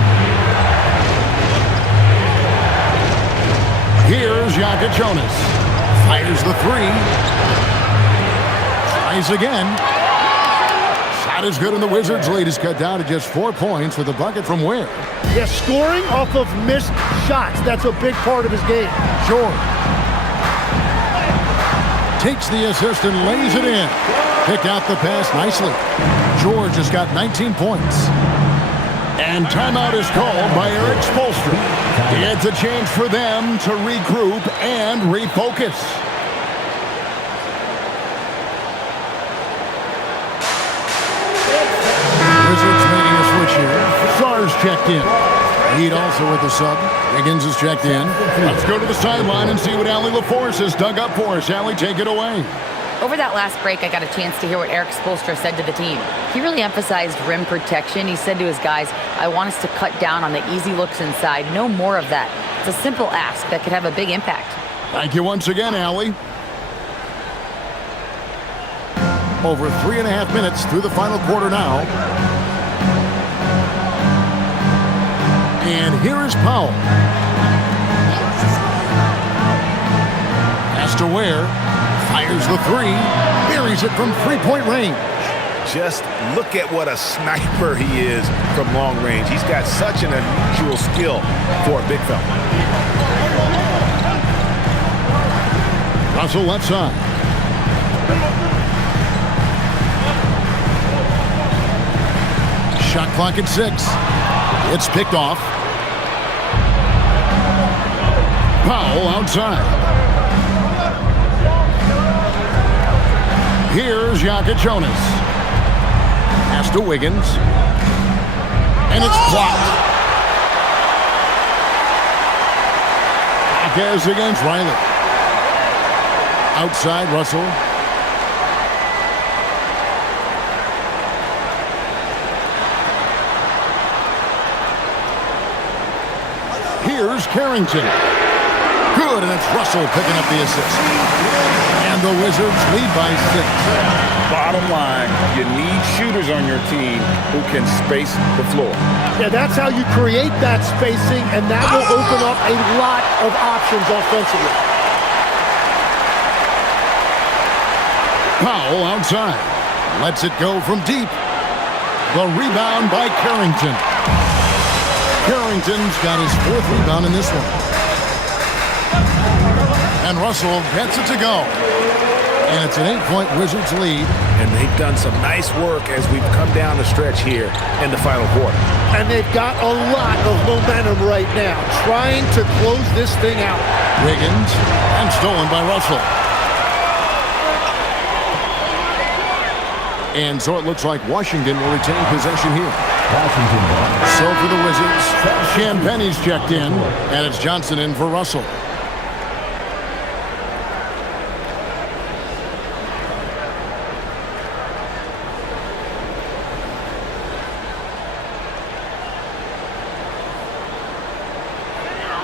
Here's Jokic Jonas. Fires the 3. Tries again. Shot Not as good, and the Wizards' lead is cut down to just 4 points with a bucket from Ware. Yeah, scoring off of missed shots. That's a big part of his game. George takes the assist and lays it in. Picked out the pass nicely. George has got 19 points. And timeout is called by Eric Spoelstra. It's a chance for them to regroup and refocus. Wizards making a switch here. Sarge checked in. Heat also with the sub. Higgins is checked in. Let's go to the sideline and see what Allie LaForce has dug up for us. Allie, take it away. Over that last break, I got a chance to hear what Eric Spoelstra said to the team. He really emphasized rim protection. He said to his guys, I want us to cut down on the easy looks inside. No more of that. It's a simple ask that could have a big impact. Thank you once again, Allie. Over 3.5 minutes through the final quarter now. And here is Powell. Pass to Ware. Fires the three. Buries it from three-point range. Just look at what a sniper he is from long range. He's got such an unusual skill for a big fella. Russell left side. Shot clock at 6. It's picked off. Powell outside. Here's Jokic Jonas. Pass to Wiggins. And it's blocked. Marquez against Riley. Outside Russell. Here's Carrington. Good, and it's Russell picking up the assist. And the Wizards lead by 6. Bottom line, you need shooters on your team who can space the floor. Yeah, that's how you create that spacing, and that will open up a lot of options offensively. Powell outside. Lets it go from deep. The rebound by Carrington. Carrington's got his 4th rebound in this one. And Russell gets it to go. And it's an 8-point Wizards lead. And they've done some nice work as we've come down the stretch here in the final quarter. And they've got a lot of momentum right now, trying to close this thing out. Wiggins, and stolen by Russell. And so it looks like Washington will retain possession here. So for the Wizards, Champagne's checked in, and it's Johnson in for Russell.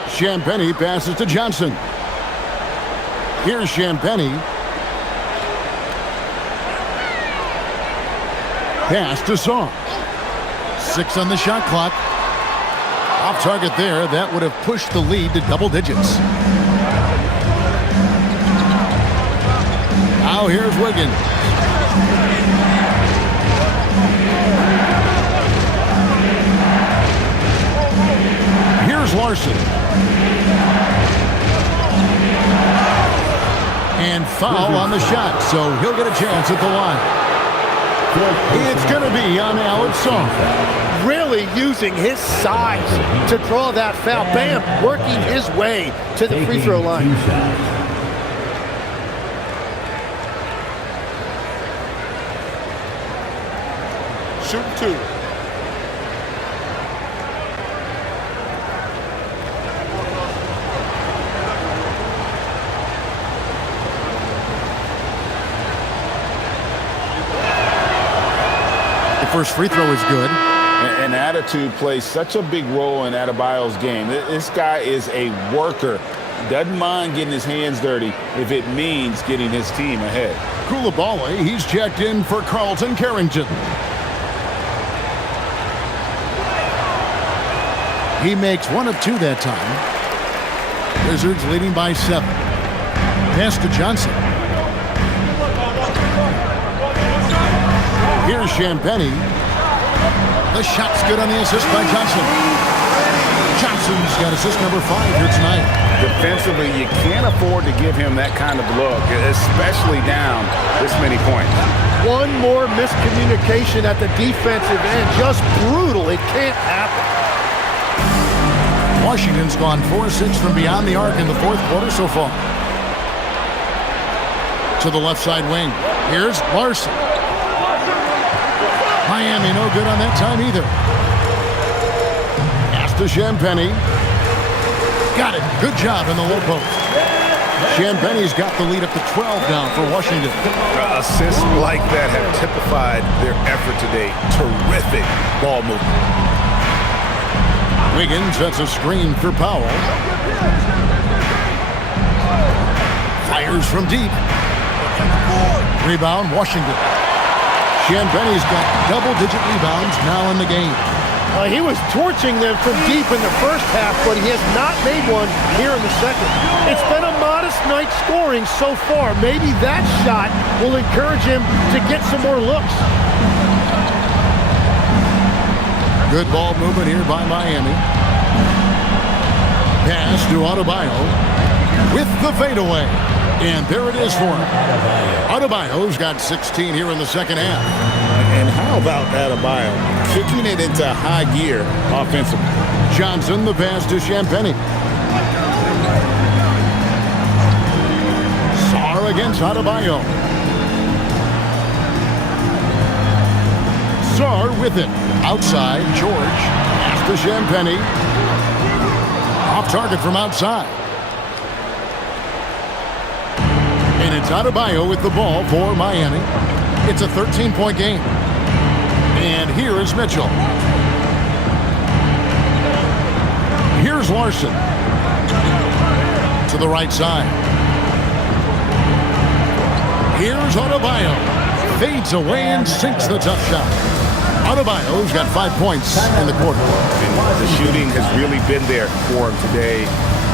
Champagnie passes to Johnson. Here's Champagnie. Pass to Song. 6 on the shot clock. Off target there. That would have pushed the lead to double digits. Now here's Wiggins. Here's Larson. And foul on the shot, so he'll get a chance at the line. It's going to be on Alex Song. Really using his size to draw that foul. Bam, working his way to the free throw line. Shooting 2. First free throw is good. And attitude plays such a big role in Adebayo's game. This guy is a worker. Doesn't mind getting his hands dirty if it means getting his team ahead. Coulibaly, he's checked in for Carlton Carrington. He makes 1 of 2 that time. Wizards leading by 7. Pass to Johnson. Here's Champagnie. The shot's good on the assist by Johnson. Johnson's got assist number 5 here tonight. Defensively, you can't afford to give him that kind of look, especially down this many points. One more miscommunication at the defensive end. Just brutal. It can't happen. Washington's gone 4-6 from beyond the arc in the fourth quarter so far. To the left side wing. Here's Larson. Miami no good on that time either. Pass to Champagnie. Got it. Good job in the low post. Champagnie's got the lead up to 12 now for Washington. Assists like that have typified their effort today. Terrific ball movement. Wiggins sets a screen for Powell. Fires from deep. Rebound, Washington. Champagnie's got double-digit rebounds now in the game. He was torching them from deep in the first half, but he has not made one here in the second. It's been a modest night scoring so far. Maybe that shot will encourage him to get some more looks. Good ball movement here by Miami. Pass to Adebayo with the fadeaway. And there it is for him. Adebayo's got 16 here in the second half. And how about Adebayo kicking it into high gear offensively? Johnson, the pass to Champagnie. Sarr against Adebayo. Sarr with it. Outside, George. Pass to Champagnie. Off target from outside. And it's Adebayo with the ball for Miami. It's a 13-point game. And here is Mitchell. Here's Larson. To the right side. Here's Adebayo. Fades away and sinks the tough shot. Adebayo's got 5 points in the quarter. And the shooting has really been there for him today,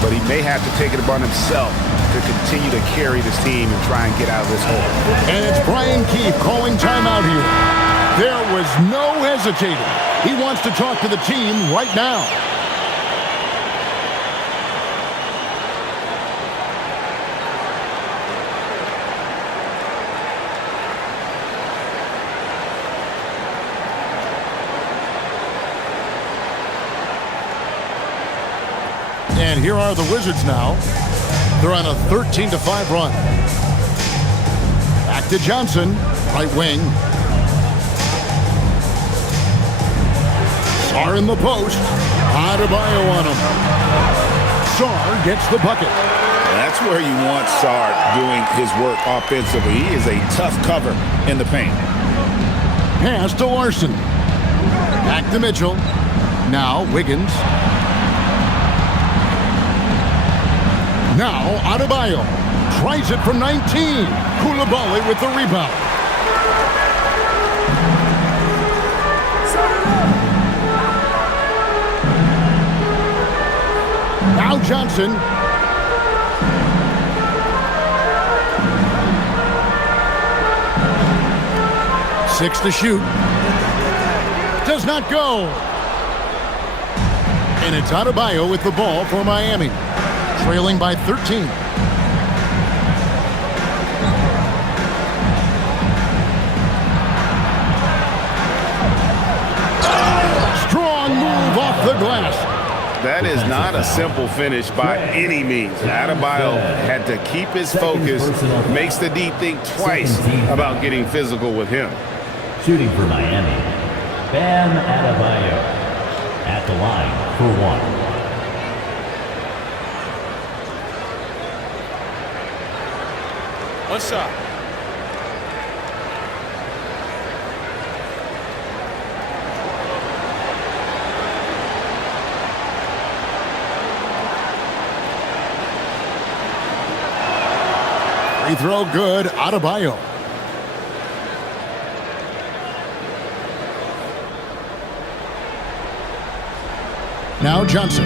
but he may have to take it upon himself to continue to carry this team and try and get out of this hole. And it's Brian Keefe calling timeout here. There was no hesitating. He wants to talk to the team right now. And here are the Wizards now. They're on a 13-5 run. Back to Johnson, right wing. Sarr in the post. Adebayo on him. Sarr gets the bucket. That's where you want Sarr doing his work offensively. He is a tough cover in the paint. Pass to Larson. Back to Mitchell. Now Wiggins. Now Adebayo tries it from 19. Koulibaly with the rebound. Now Johnson. Six to shoot. Does not go. And it's Adebayo with the ball for Miami. Trailing by 13. Strong move off the glass. That is not a simple finish by any means. Adebayo had to keep his focus, makes the D think twice about getting physical with him. Shooting for Miami, Bam Adebayo at the line for one. One shot. Free throw good. Adebayo. Now Johnson.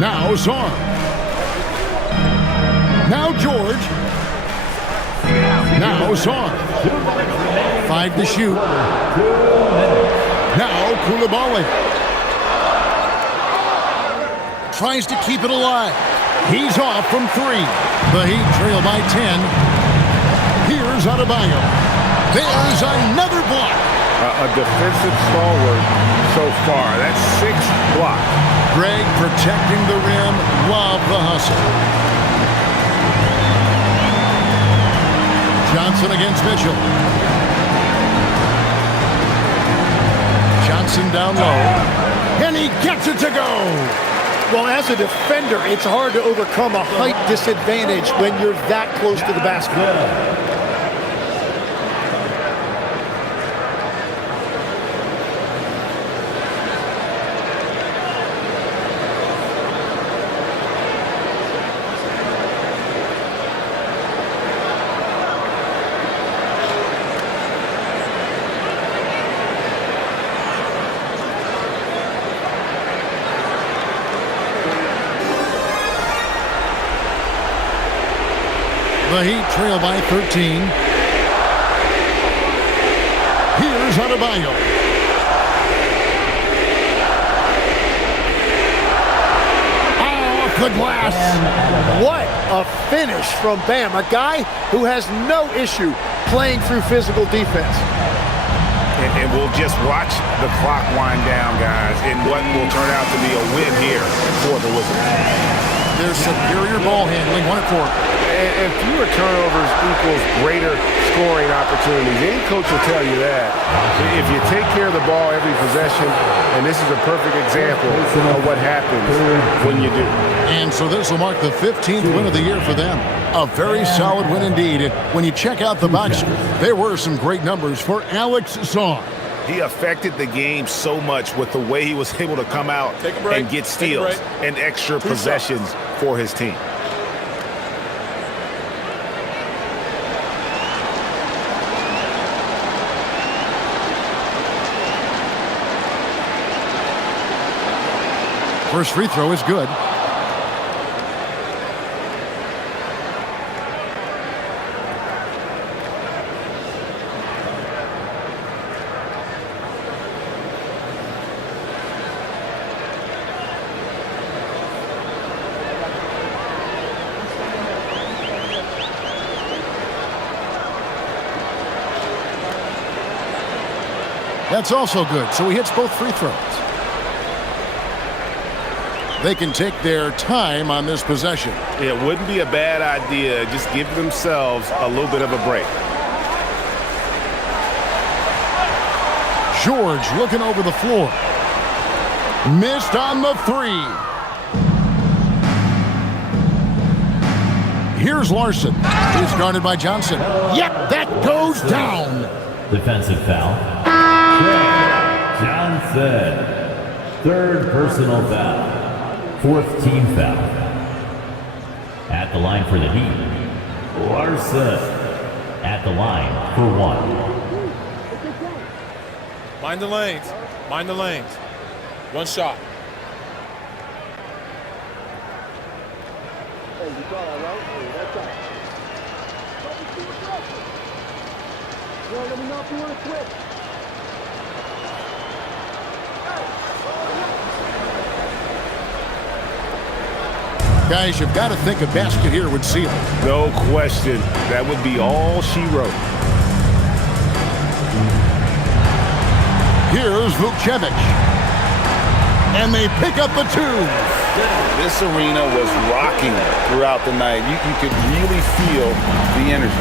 Now Sarr. Now George. Now Song. 5 to shoot. Now Koulibaly. Tries to keep it alive. He's off from 3. The Heat trail by 10. Here's Adebayo. There's another block. A defensive stalwart so far. That's 6 blocks. Greg protecting the rim. Love the hustle. Johnson against Mitchell. Johnson down low. And he gets it to go. Well, as a defender, it's hard to overcome a height disadvantage when you're that close to the basket. The Heat trail by 13. Here's Adebayo. Off the glass. What a finish from Bam, a guy who has no issue playing through physical defense. And we'll just watch the clock wind down, guys, in what will turn out to be a win here for the Wizards. Their superior ball handling, 1 4. And fewer turnovers equals greater scoring opportunities. Any coach will tell you that. If you take care of the ball every possession, and this is a perfect example of what happens when you do. And so this will mark the 15th win of the year for them. A very solid win indeed. And when you check out the box score, there were some great numbers for Alex Song. He affected the game so much with the way he was able to come out and get steals and extra possessions for his team. First free throw is good. That's also good. So he hits both free throws. They can take their time on this possession. It wouldn't be a bad idea. Just give themselves a little bit of a break. George looking over the floor. Missed on the 3. Here's Larson. He's guarded by Johnson. Yep, that goes down. Defensive foul. Johnson. 3rd personal foul. 4th team foul. At the line for the Heat, Larson. At the line for 1. Mind the lanes. Mind the lanes. 1 shot. Hey, you saw that, right? Hey, that's up. Well, let me know if you want to switch. Guys, you've got to think a basket here would seal it. No question. That would be all she wrote. Here's Vukcevic. And they pick up the 2. This arena was rocking throughout the night. You could really feel the energy.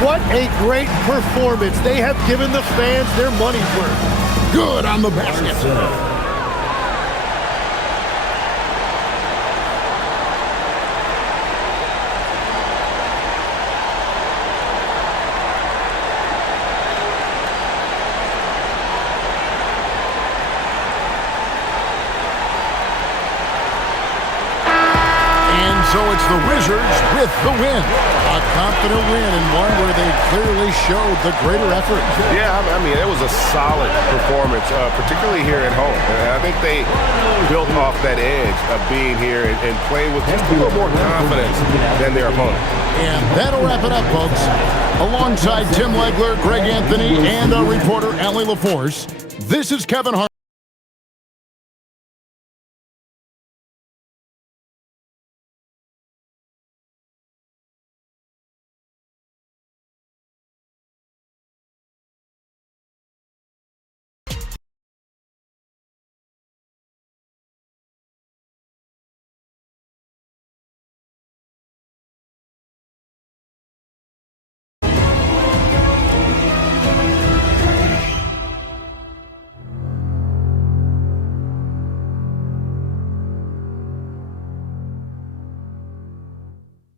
What a great performance. They have given the fans their money's worth. Good on the basket. So it's the Wizards with the win. A confident win and one where they clearly showed the greater effort. Yeah, I mean, it was a solid performance, particularly here at home. And I think they built off that edge of being here and playing with just a little more confidence than their opponent. And that'll wrap it up, folks. Alongside Tim Legler, Greg Anthony, and our reporter, Allie LaForce, this is Kevin Hart.